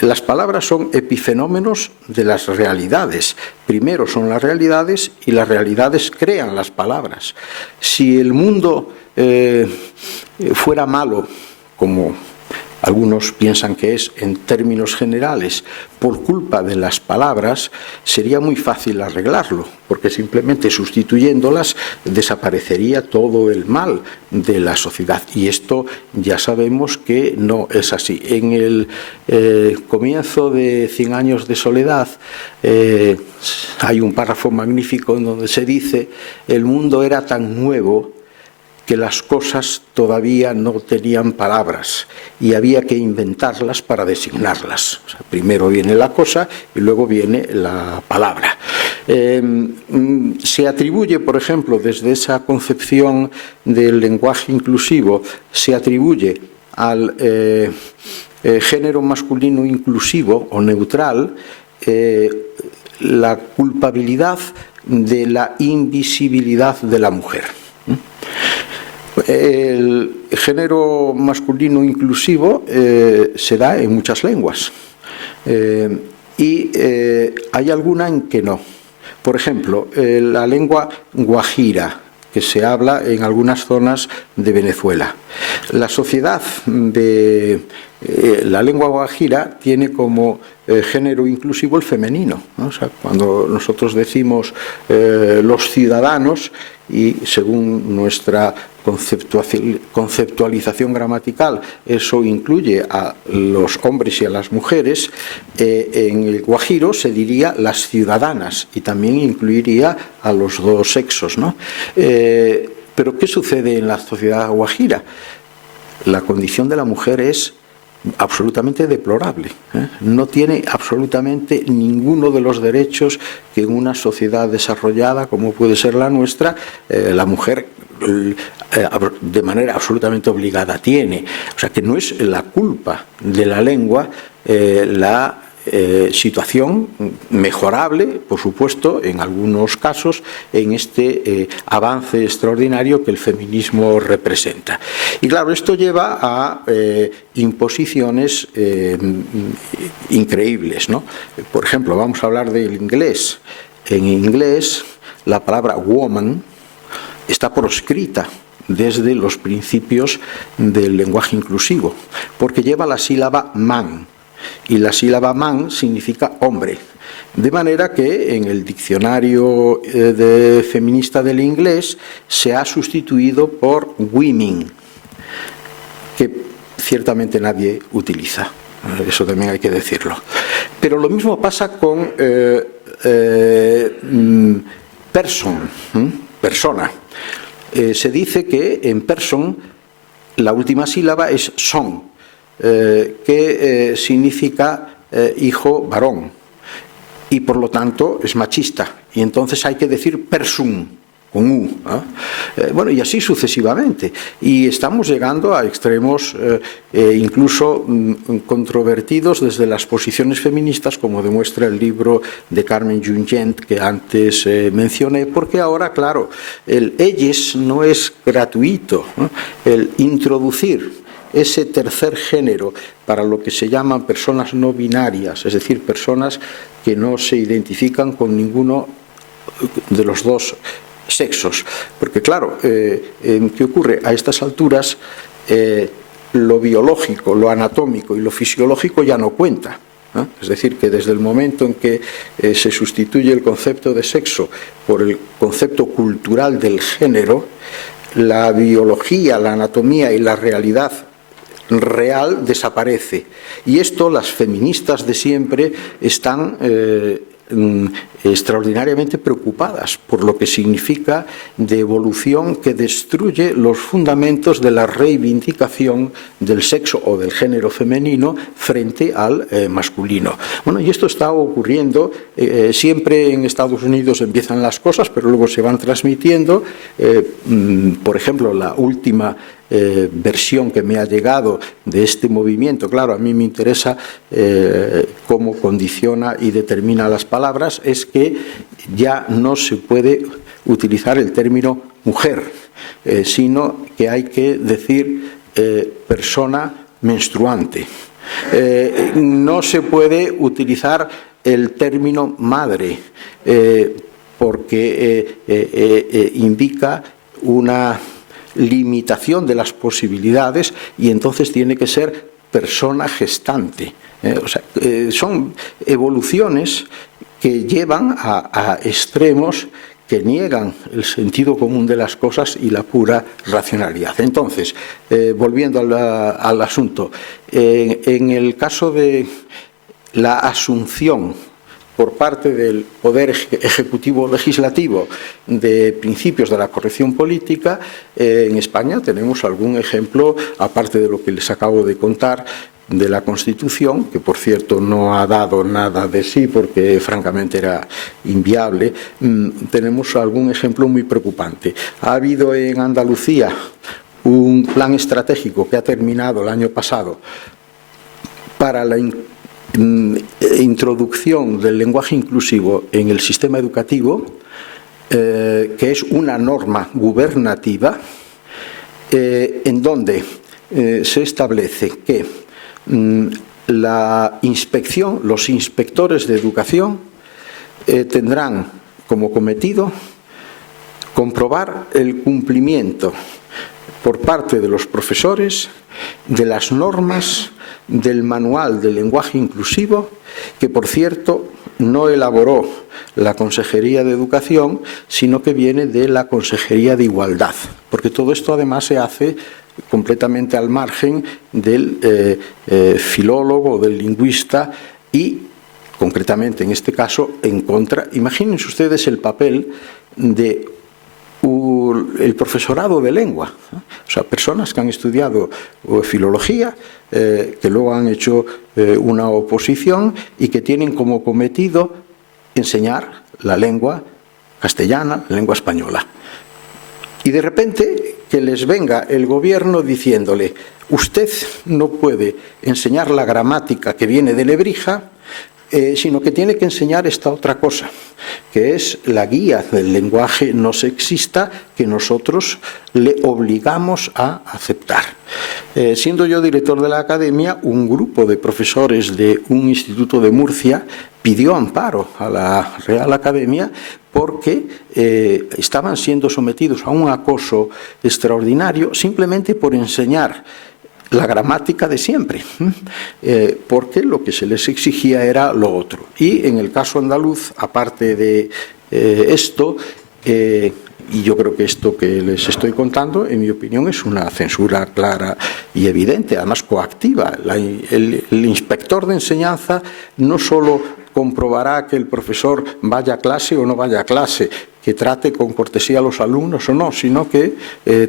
Las palabras son epifenómenos de las realidades. Primero son las realidades y las realidades crean las palabras. Si el mundo fuera malo, como algunos piensan que es en términos generales, por culpa de las palabras, sería muy fácil arreglarlo, porque simplemente sustituyéndolas desaparecería todo el mal de la sociedad. Y esto ya sabemos que no es así. En el comienzo de 100 años de soledad hay un párrafo magnífico en donde se dice: el mundo era tan nuevo que las cosas todavía no tenían palabras y había que inventarlas para designarlas. O sea, primero viene la cosa y luego viene la palabra. Se atribuye, por ejemplo, desde esa concepción del lenguaje inclusivo, se atribuye al género masculino inclusivo o neutral la culpabilidad de la invisibilidad de la mujer. El género masculino inclusivo se da en muchas lenguas y hay alguna en que no. Por ejemplo, la lengua guajira, que se habla en algunas zonas de Venezuela. La sociedad de la lengua guajira tiene como género inclusivo el femenino, ¿no? O sea, cuando nosotros decimos los ciudadanos, y según nuestra conceptualización gramatical eso incluye a los hombres y a las mujeres, en el guajiro se diría las ciudadanas y también incluiría a los dos sexos, ¿no? Pero ¿qué sucede en la sociedad guajira? La condición de la mujer es absolutamente deplorable, no tiene absolutamente ninguno de los derechos que en una sociedad desarrollada como puede ser la nuestra la mujer de manera absolutamente obligada tiene. O sea que no es la culpa de la lengua la situación mejorable, por supuesto, en algunos casos, en este avance extraordinario que el feminismo representa. Y claro, esto lleva a imposiciones increíbles, ¿no? Por ejemplo, vamos a hablar del inglés. En inglés, la palabra woman está proscrita desde los principios del lenguaje inclusivo, porque lleva la sílaba man, y la sílaba man significa hombre. De manera que en el diccionario feminista del inglés se ha sustituido por women, que ciertamente nadie utiliza. Eso también hay que decirlo. Pero lo mismo pasa con persona. Se dice que en person la última sílaba es son, que significa hijo varón, y por lo tanto es machista, y entonces hay que decir persum, con U, ¿eh? Bueno, y así sucesivamente, y estamos llegando a extremos incluso controvertidos desde las posiciones feministas, como demuestra el libro de Carmen Junyent que antes mencioné, porque ahora, claro, el elles no es gratuito, ¿no? El introducir ese tercer género para lo que se llaman personas no binarias, es decir, personas que no se identifican con ninguno de los dos sexos, porque claro, ¿qué ocurre? A estas alturas lo biológico, lo anatómico y lo fisiológico ya no cuenta, ¿no? Es decir, que desde el momento en que se sustituye el concepto de sexo por el concepto cultural del género, la biología, la anatomía y la realidad real desaparece. Y esto las feministas de siempre están extraordinariamente preocupadas por lo que significa de evolución que destruye los fundamentos de la reivindicación del sexo o del género femenino frente al masculino. Bueno, y esto está ocurriendo siempre en Estados Unidos. Empiezan las cosas, pero luego se van transmitiendo. Por ejemplo, la última versión que me ha llegado de este movimiento, claro, a mí me interesa cómo condiciona y determina las palabras, es que ya no se puede utilizar el término mujer, sino que hay que decir persona menstruante. No se puede utilizar el término madre, porque indica una limitación de las posibilidades, y entonces tiene que ser persona gestante. O sea, son evoluciones que llevan a extremos que niegan el sentido común de las cosas y la pura racionalidad. Entonces, volviendo al asunto, en el caso de la asunción por parte del Poder Ejecutivo Legislativo de principios de la corrección política, en España tenemos algún ejemplo, aparte de lo que les acabo de contar, de la Constitución, que por cierto no ha dado nada de sí porque francamente era inviable. Tenemos algún ejemplo muy preocupante. Ha habido en Andalucía un plan estratégico que ha terminado el año pasado para la introducción del lenguaje inclusivo en el sistema educativo, que es una norma gubernativa en donde se establece que la inspección, los inspectores de educación tendrán como cometido comprobar el cumplimiento por parte de los profesores de las normas del manual del lenguaje inclusivo, que por cierto no elaboró la Consejería de Educación, sino que viene de la Consejería de Igualdad, porque todo esto además se hace completamente al margen del filólogo, del lingüista, y concretamente en este caso en contra. Imagínense ustedes el papel de el profesorado de lengua, ¿no? O sea, personas que han estudiado filología, que luego han hecho una oposición y que tienen como cometido enseñar la lengua castellana, la lengua española. Y de repente que les venga el gobierno diciéndole: usted no puede enseñar la gramática que viene de Lebrija sino que tiene que enseñar esta otra cosa, que es la guía del lenguaje no sexista que nosotros le obligamos a aceptar. Siendo yo director de la academia, un grupo de profesores de un instituto de Murcia pidió amparo a la Real Academia porque estaban siendo sometidos a un acoso extraordinario simplemente por enseñar la gramática de siempre, porque lo que se les exigía era lo otro. Y en el caso andaluz, aparte de esto, y yo creo que esto que les estoy contando, en mi opinión, es una censura clara y evidente, además coactiva. El inspector de enseñanza no solo comprobará que el profesor vaya a clase o no vaya a clase, que trate con cortesía a los alumnos o no, sino que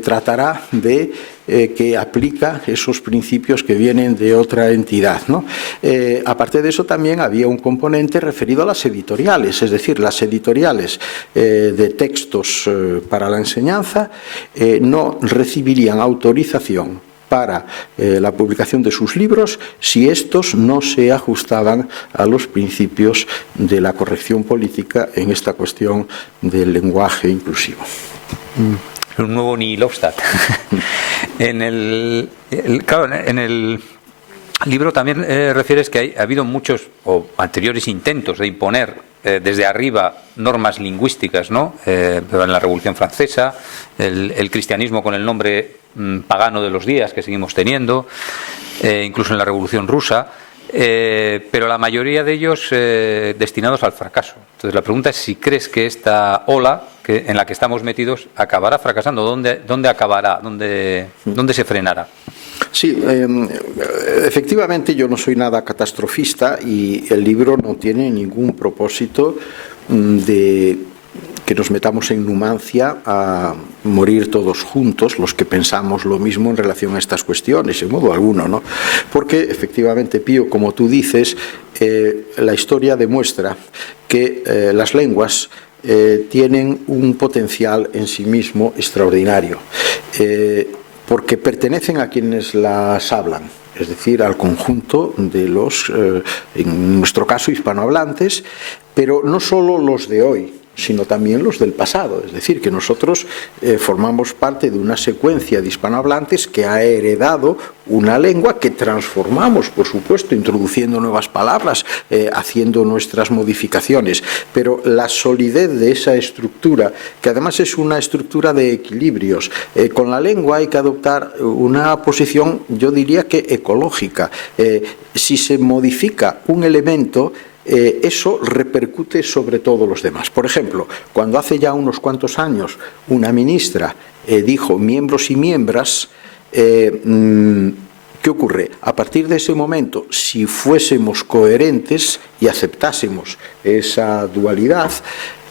tratará de que aplica esos principios que vienen de otra entidad, ¿no? Aparte de eso, también había un componente referido a las editoriales, es decir, las editoriales de textos para la enseñanza no recibirían autorización para la publicación de sus libros si estos no se ajustaban a los principios de la corrección política en esta cuestión del lenguaje inclusivo. Un nuevo Nihilofstadt. En el libro también refieres que ha habido muchos o anteriores intentos de imponer desde arriba normas lingüísticas, ¿no? En la Revolución Francesa, el cristianismo con el nombre pagano de los días que seguimos teniendo, incluso en la Revolución Rusa, pero la mayoría de ellos destinados al fracaso. Entonces la pregunta es si crees que esta ola en la que estamos metidos acabará fracasando. ¿Dónde acabará? ¿Dónde se frenará? Sí, efectivamente yo no soy nada catastrofista y el libro no tiene ningún propósito de que nos metamos en numancia a morir todos juntos los que pensamos lo mismo en relación a estas cuestiones, en modo alguno, ¿no? Porque efectivamente, Pío, como tú dices, la historia demuestra que las lenguas tienen un potencial en sí mismo extraordinario, porque pertenecen a quienes las hablan, es decir, al conjunto de los, en nuestro caso, hispanohablantes, pero no solo los de hoy, sino también los del pasado. Es decir, que nosotros formamos parte de una secuencia de hispanohablantes que ha heredado una lengua que transformamos, por supuesto, introduciendo nuevas palabras, haciendo nuestras modificaciones. Pero la solidez de esa estructura, que además es una estructura de equilibrios, con la lengua hay que adoptar una posición, yo diría que ecológica. Si se modifica un elemento, eso repercute sobre todos los demás. Por ejemplo, cuando hace ya unos cuantos años una ministra dijo miembros y miembras, ¿qué ocurre? A partir de ese momento, si fuésemos coherentes y aceptásemos esa dualidad,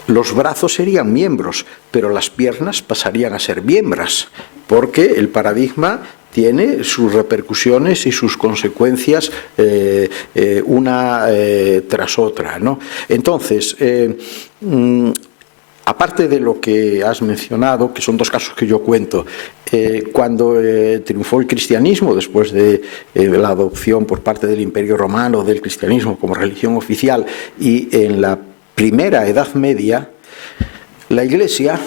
los brazos serían miembros, pero las piernas pasarían a ser miembras, porque el paradigma tiene sus repercusiones y sus consecuencias una tras otra, ¿no? Entonces, aparte de lo que has mencionado, que son dos casos que yo cuento, cuando triunfó el cristianismo después de la adopción por parte del Imperio Romano del cristianismo como religión oficial, y en la primera Edad Media, la Iglesia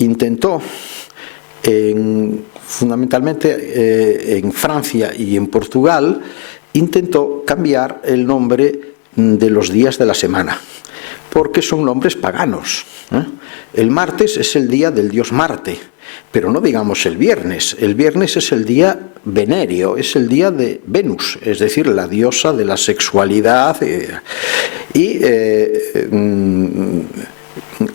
intentó fundamentalmente en Francia y en Portugal, intentó cambiar el nombre de los días de la semana, porque son nombres paganos. El martes es el día del dios Marte, pero no digamos el viernes. El viernes es el día venéreo, es el día de Venus, es decir, la diosa de la sexualidad. Y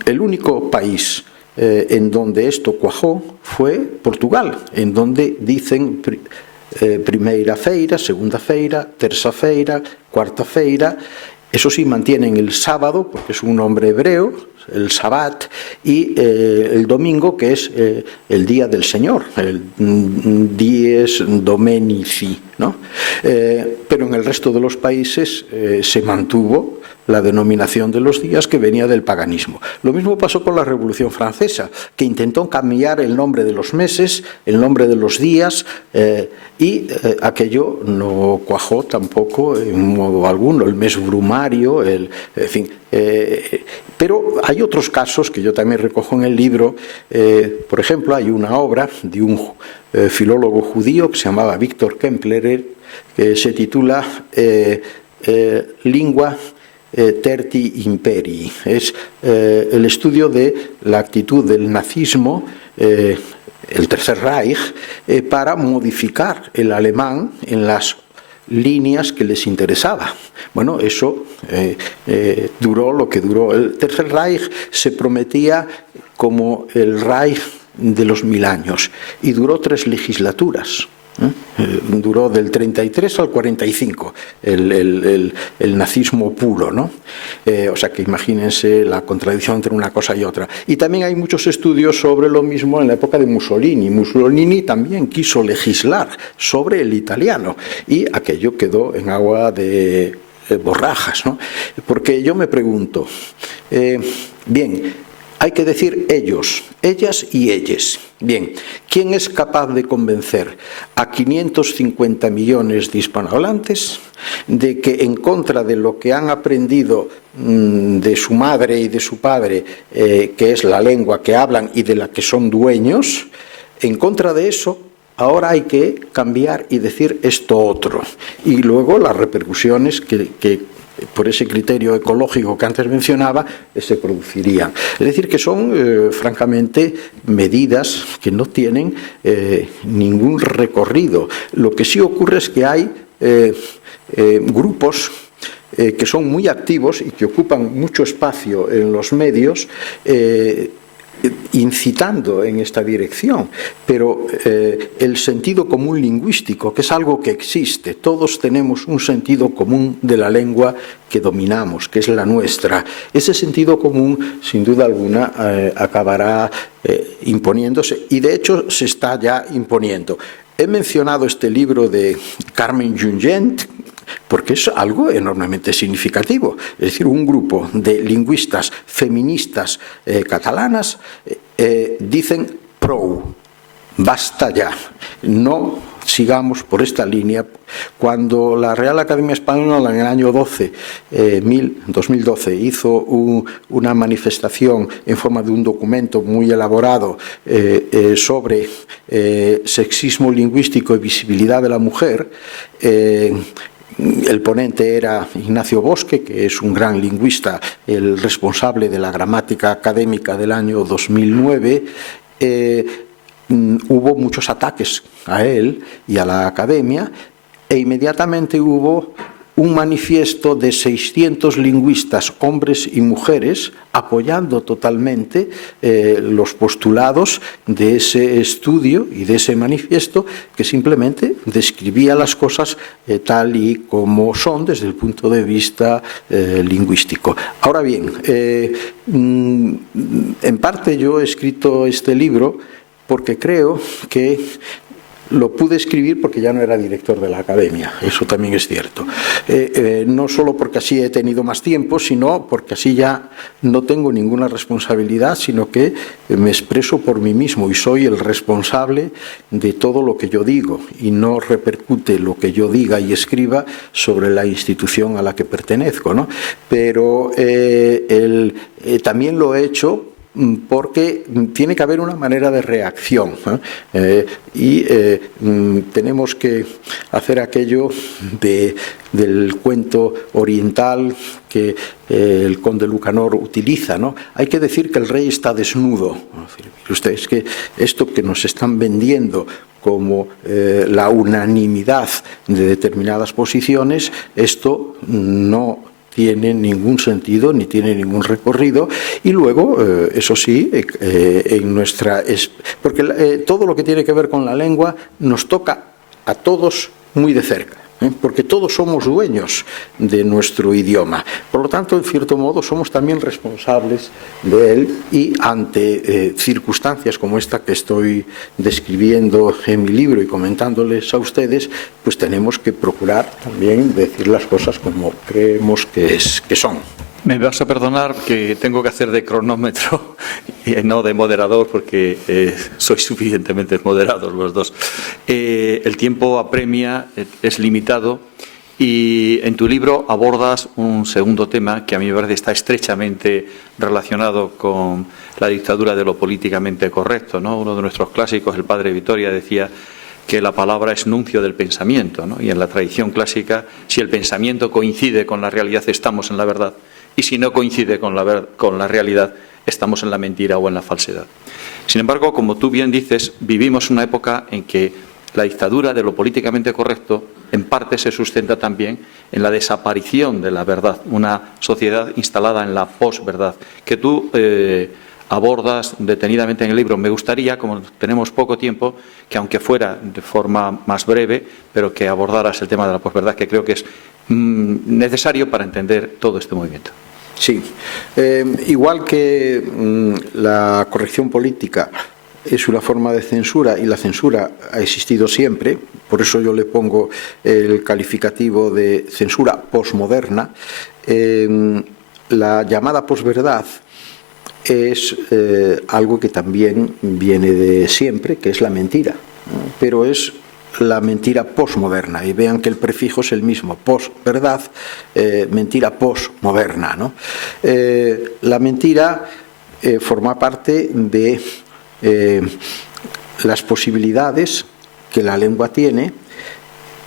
el único país en donde esto cuajó fue Portugal, en donde dicen primeira feira, segunda feira, terza feira, cuarta feira. Eso sí, mantienen el sábado, porque es un nombre hebreo, el Sabbat, y el domingo, que es el día del Señor, el Dies Dominici. ¿no? Pero en el resto de los países se mantuvo la denominación de los días que venía del paganismo. Lo mismo pasó con la Revolución Francesa, que intentó cambiar el nombre de los meses, el nombre de los días, y aquello no cuajó tampoco en modo alguno, el mes brumario, en fin. Pero hay otros casos que yo también recojo en el libro. Por ejemplo, hay una obra de un filólogo judío que se llamaba Víctor Kemplerer, que se titula Lingua Tertii Imperii. Es el estudio de la actitud del nazismo, el Tercer Reich, para modificar el alemán en las líneas que les interesaba. Bueno, eso duró lo que duró. El Tercer Reich se prometía como el Reich de los 1000 años y duró 3 legislaturas. Duró del 33 al 45 el nazismo puro, ¿no? O sea que imagínense la contradicción entre una cosa y otra. Y también hay muchos estudios sobre lo mismo en la época de Mussolini. Mussolini también quiso legislar sobre el italiano y aquello quedó en agua de borrajas, ¿no? Porque yo me pregunto, bien, hay que decir ellos, ellas y ellos. Bien, ¿quién es capaz de convencer a 550 millones de hispanohablantes de que en contra de lo que han aprendido de su madre y de su padre, que es la lengua que hablan y de la que son dueños, en contra de eso ahora hay que cambiar y decir esto otro? Y luego las repercusiones que por ese criterio ecológico que antes mencionaba, se producirían. Es decir, que son, francamente, medidas que no tienen ningún recorrido. Lo que sí ocurre es que hay grupos que son muy activos y que ocupan mucho espacio en los medios, incitando en esta dirección, pero el sentido común lingüístico, que es algo que existe, todos tenemos un sentido común de la lengua que dominamos, que es la nuestra. Ese sentido común, sin duda alguna, acabará imponiéndose, y de hecho se está ya imponiendo. He mencionado este libro de Carmen Junyent porque es algo enormemente significativo. Es decir, un grupo de lingüistas feministas catalanas dicen prou, basta ya, no sigamos por esta línea. Cuando la Real Academia Española en el año 2012 hizo una manifestación en forma de un documento muy elaborado sobre sexismo lingüístico y visibilidad de la mujer, el ponente era Ignacio Bosque, que es un gran lingüista, el responsable de la gramática académica del año 2009. Hubo muchos ataques a él y a la academia, e inmediatamente hubo un manifiesto de 600 lingüistas, hombres y mujeres, apoyando totalmente los postulados de ese estudio y de ese manifiesto, que simplemente describía las cosas tal y como son desde el punto de vista lingüístico. Ahora bien, en parte yo he escrito este libro porque creo que lo pude escribir porque ya no era director de la academia, eso también es cierto. No solo porque así he tenido más tiempo, sino porque así ya no tengo ninguna responsabilidad, sino que me expreso por mí mismo y soy el responsable de todo lo que yo digo, y no repercute lo que yo diga y escriba sobre la institución a la que pertenezco, ¿no? Pero también lo he hecho porque tiene que haber una manera de reacción, y tenemos que hacer aquello del cuento oriental que el conde Lucanor utiliza, ¿no? Hay que decir que el rey está desnudo. Ustedes, que esto que nos están vendiendo como la unanimidad de determinadas posiciones, esto no tiene ningún sentido ni tiene ningún recorrido. Y luego, eso sí, en nuestra... porque todo lo que tiene que ver con la lengua nos toca a todos muy de cerca. porque todos somos dueños de nuestro idioma. Por lo tanto, en cierto modo, somos también responsables de él y ante circunstancias como esta que estoy describiendo en mi libro y comentándoles a ustedes, pues tenemos que procurar también decir las cosas como creemos que son. Me vas a perdonar que tengo que hacer de cronómetro y no de moderador, porque sois suficientemente moderados los dos. El tiempo apremia, es limitado, y en tu libro abordas un segundo tema que a mí me parece está estrechamente relacionado con la dictadura de lo políticamente correcto, ¿no? Uno de nuestros clásicos, el padre Vitoria, decía que la palabra es nuncio del pensamiento, ¿no? Y en la tradición clásica, si el pensamiento coincide con la realidad, estamos en la verdad. Y si no coincide con la realidad, estamos en la mentira o en la falsedad. Sin embargo, como tú bien dices, vivimos una época en que la dictadura de lo políticamente correcto en parte se sustenta también en la desaparición de la verdad, una sociedad instalada en la posverdad, que tú abordas detenidamente en el libro. Me gustaría, como tenemos poco tiempo, que aunque fuera de forma más breve, pero que abordaras el tema de la posverdad, que creo que es necesario para entender todo este movimiento. Sí, igual que la corrección política es una forma de censura y la censura ha existido siempre, por eso yo le pongo el calificativo de censura posmoderna, la llamada posverdad es algo que también viene de siempre, que es la mentira, ¿no? Pero es la mentira posmoderna, y vean que el prefijo es el mismo, posverdad, mentira posmoderna, ¿no? La mentira forma parte de las posibilidades que la lengua tiene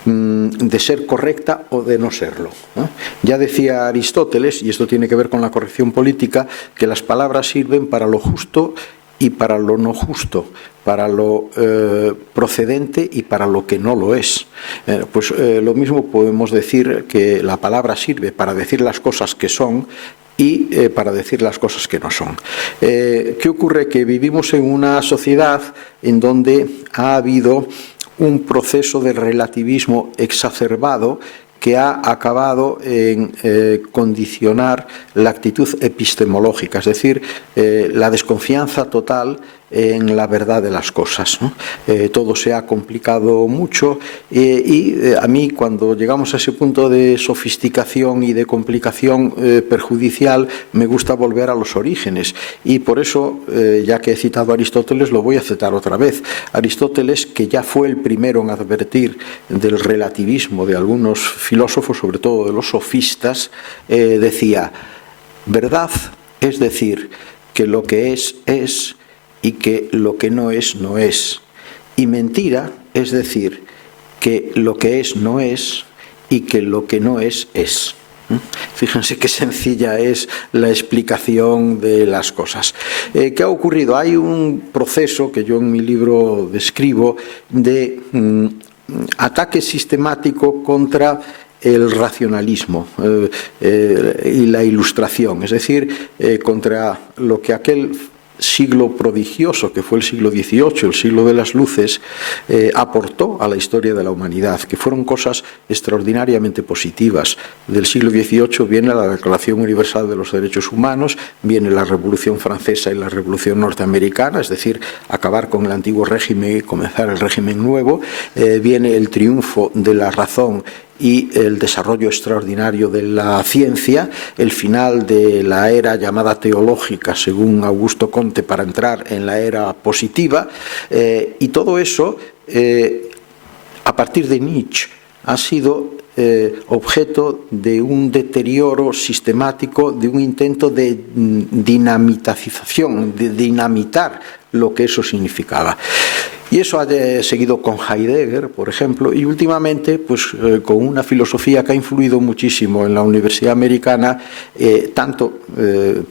de ser correcta o de no serlo, ¿no? Ya decía Aristóteles, y esto tiene que ver con la corrección política, que las palabras sirven para lo justo y para lo no justo, para lo procedente y para lo que no lo es. Pues lo mismo podemos decir, que la palabra sirve para decir las cosas que son y para decir las cosas que no son. ¿Qué ocurre? Que vivimos en una sociedad en donde ha habido un proceso de relativismo exacerbado que ha acabado en condicionar la actitud epistemológica, es decir, la desconfianza total en la verdad de las cosas, ¿no? Todo se ha complicado mucho y a mí, cuando llegamos a ese punto de sofisticación y de complicación perjudicial, me gusta volver a los orígenes, y por eso, ya que he citado a Aristóteles, lo voy a citar otra vez. Aristóteles, que ya fue el primero en advertir del relativismo de algunos filósofos, sobre todo de los sofistas, decía: verdad es decir que lo que es y que lo que no es, no es. Y mentira es decir que lo que es no es y que lo que no es es. Fíjense qué sencilla es la explicación de las cosas. ¿Qué ha ocurrido? Hay un proceso que yo en mi libro describo de ataque sistemático contra el racionalismo y la ilustración, es decir, contra lo que aquel siglo prodigioso que fue el siglo XVIII, el siglo de las luces, aportó a la historia de la humanidad, que fueron cosas extraordinariamente positivas. Del siglo XVIII viene la Declaración Universal de los Derechos Humanos, viene la Revolución Francesa y la Revolución Norteamericana, es decir, acabar con el antiguo régimen y comenzar el régimen nuevo, viene el triunfo de la razón y el desarrollo extraordinario de la ciencia, el final de la era llamada teológica, según Augusto Comte, para entrar en la era positiva, y todo eso, a partir de Nietzsche, ha sido objeto de un deterioro sistemático, de un intento de dinamitación, de dinamitar lo que eso significaba. Y eso ha seguido con Heidegger, por ejemplo, y últimamente pues, con una filosofía que ha influido muchísimo en la Universidad Americana, tanto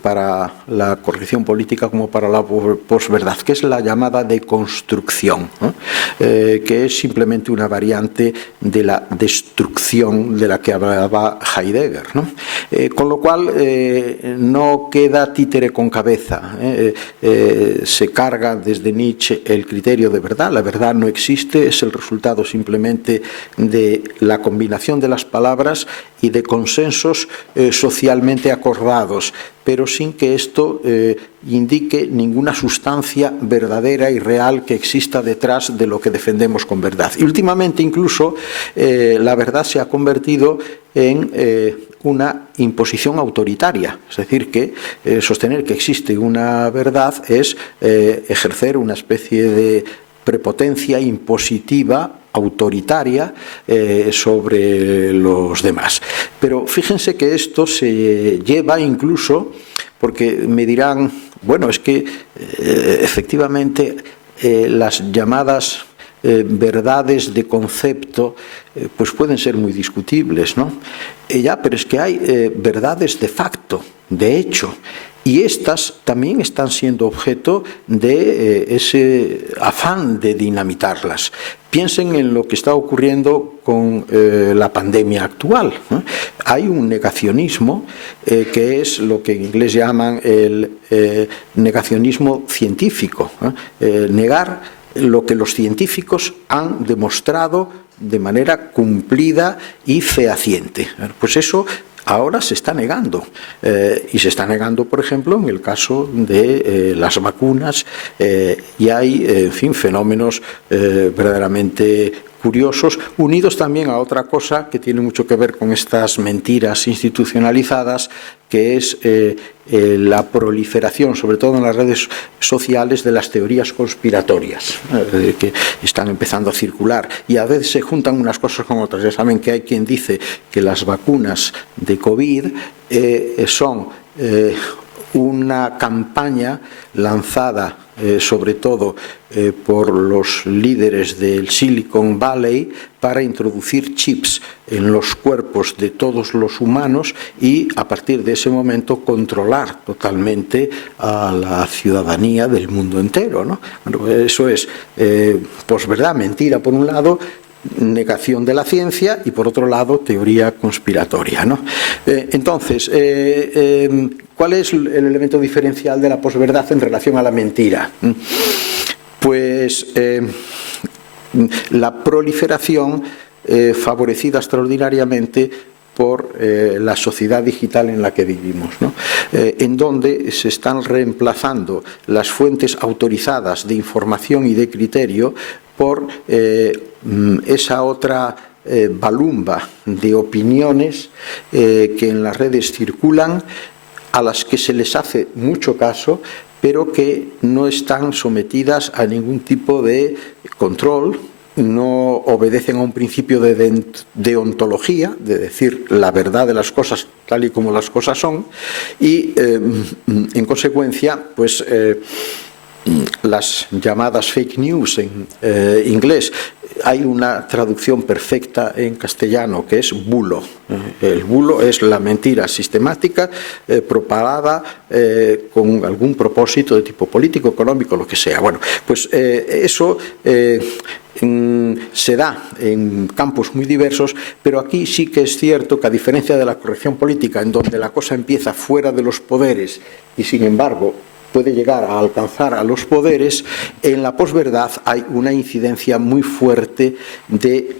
para la corrección política como para la posverdad, que es la llamada deconstrucción, ¿no? Que es simplemente una variante de la destrucción de la que hablaba Heidegger, ¿no? Con lo cual no queda títere con cabeza, se carga desde Nietzsche el criterio de verdad. La verdad no existe, es el resultado simplemente de la combinación de las palabras y de consensos socialmente acordados, pero sin que esto indique ninguna sustancia verdadera y real que exista detrás de lo que defendemos con verdad. Y últimamente incluso la verdad se ha convertido en una imposición autoritaria, es decir, que sostener que existe una verdad es ejercer una especie de prepotencia impositiva, autoritaria, sobre los demás. Pero fíjense que esto se lleva incluso, porque me dirán, bueno, es que efectivamente las llamadas verdades de concepto pues pueden ser muy discutibles, ¿no? Ya, pero es que hay verdades de facto, de hecho, y estas también están siendo objeto de ese afán de dinamitarlas. Piensen en lo que está ocurriendo con la pandemia actual, ¿no? Hay un negacionismo que es lo que en inglés llaman el negacionismo científico, ¿no? Negar lo que los científicos han demostrado de manera cumplida y fehaciente. Pues eso ahora se está negando, y se está negando, por ejemplo, en el caso de las vacunas, y hay, en fin, fenómenos verdaderamente curiosos, unidos también a otra cosa que tiene mucho que ver con estas mentiras institucionalizadas, que es la proliferación, sobre todo en las redes sociales, de las teorías conspiratorias, que están empezando a circular, y a veces se juntan unas cosas con otras. Ya saben que hay quien dice que las vacunas de COVID son una campaña lanzada sobre todo por los líderes del Silicon Valley para introducir chips en los cuerpos de todos los humanos y a partir de ese momento controlar totalmente a la ciudadanía del mundo entero, ¿no? Bueno, eso es posverdad, mentira por un lado, negación de la ciencia y por otro lado teoría conspiratoria, ¿no? Entonces, ¿cuál es el elemento diferencial de la posverdad en relación a la mentira? Pues la proliferación favorecida extraordinariamente por la sociedad digital en la que vivimos, ¿no? En donde se están reemplazando las fuentes autorizadas de información y de criterio por esa otra balumba de opiniones que en las redes circulan, a las que se les hace mucho caso, pero que no están sometidas a ningún tipo de control, no obedecen a un principio de deontología, de decir la verdad de las cosas tal y como las cosas son, y en consecuencia, pues las llamadas fake news en inglés, hay una traducción perfecta en castellano que es bulo. El bulo es la mentira sistemática propagada con algún propósito de tipo político, económico, lo que sea. Bueno, pues eso se da en campos muy diversos, pero aquí sí que es cierto que, a diferencia de la corrección política, en donde la cosa empieza fuera de los poderes y sin embargo puede llegar a alcanzar a los poderes, en la posverdad hay una incidencia muy fuerte de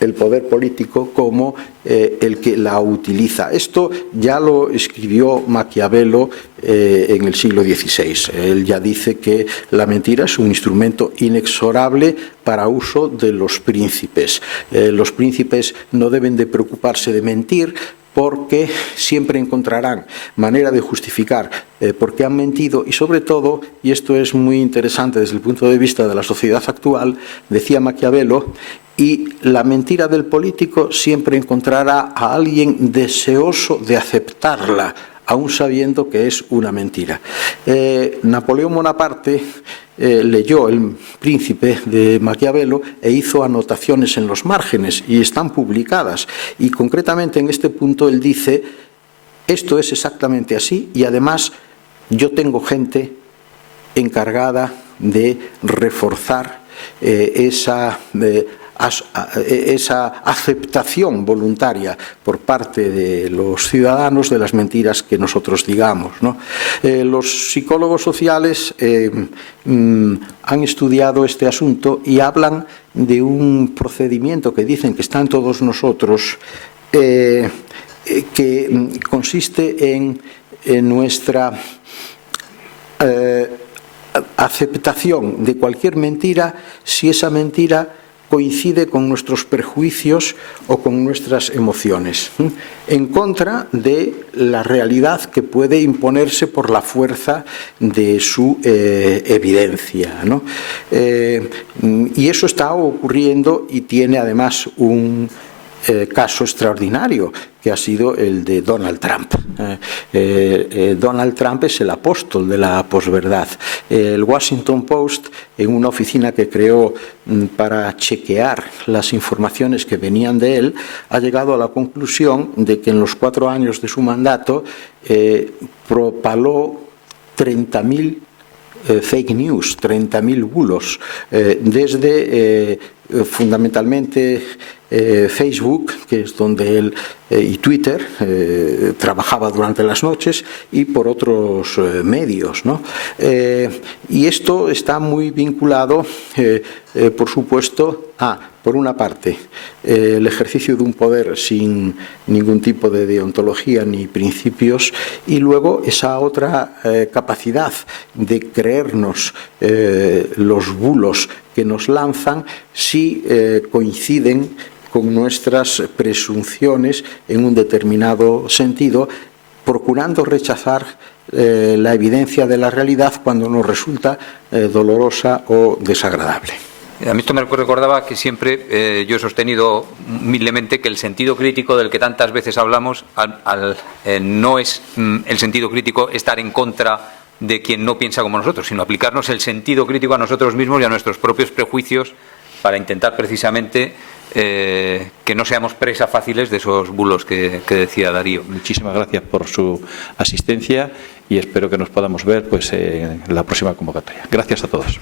el poder político como el que la utiliza. Esto ya lo escribió Maquiavelo en el siglo XVI. Él ya dice que la mentira es un instrumento inexorable para uso de los príncipes. Los príncipes no deben de preocuparse de mentir, porque siempre encontrarán manera de justificar por qué han mentido y, sobre todo, y esto es muy interesante desde el punto de vista de la sociedad actual, decía Maquiavelo, y la mentira del político siempre encontrará a alguien deseoso de aceptarla, aún sabiendo que es una mentira. Napoleón Bonaparte leyó El Príncipe de Maquiavelo e hizo anotaciones en los márgenes y están publicadas. Y concretamente en este punto él dice: esto es exactamente así y además yo tengo gente encargada de reforzar esa esa aceptación voluntaria por parte de los ciudadanos de las mentiras que nosotros digamos, ¿no? Los psicólogos sociales han estudiado este asunto y hablan de un procedimiento que dicen que está en todos nosotros, que consiste en nuestra aceptación de cualquier mentira si esa mentira coincide con nuestros prejuicios o con nuestras emociones, en contra de la realidad que puede imponerse por la fuerza de su evidencia, ¿no? Y eso está ocurriendo y tiene además un caso extraordinario, que ha sido el de Donald Trump. Donald Trump es el apóstol de la posverdad. El Washington Post, en una oficina que creó para chequear las informaciones que venían de él, ha llegado a la conclusión de que en los 4 años de su mandato propaló 30.000 fake news, 30.000 bulos, desde fundamentalmente Facebook, que es donde él, y Twitter, trabajaba durante las noches, y por otros medios, ¿no? Y esto está muy vinculado, por supuesto, por una parte, el ejercicio de un poder sin ningún tipo de deontología ni principios, y luego esa otra capacidad de creernos los bulos que nos lanzan si coinciden con nuestras presunciones en un determinado sentido, procurando rechazar la evidencia de la realidad cuando nos resulta dolorosa o desagradable. A mí esto me recordaba que siempre yo he sostenido humildemente que el sentido crítico del que tantas veces hablamos no es el sentido crítico estar en contra de quien no piensa como nosotros, sino aplicarnos el sentido crítico a nosotros mismos y a nuestros propios prejuicios para intentar precisamente que no seamos presa fáciles de esos bulos que decía Darío. Muchísimas gracias por su asistencia y espero que nos podamos ver pues, en la próxima convocatoria. Gracias a todos.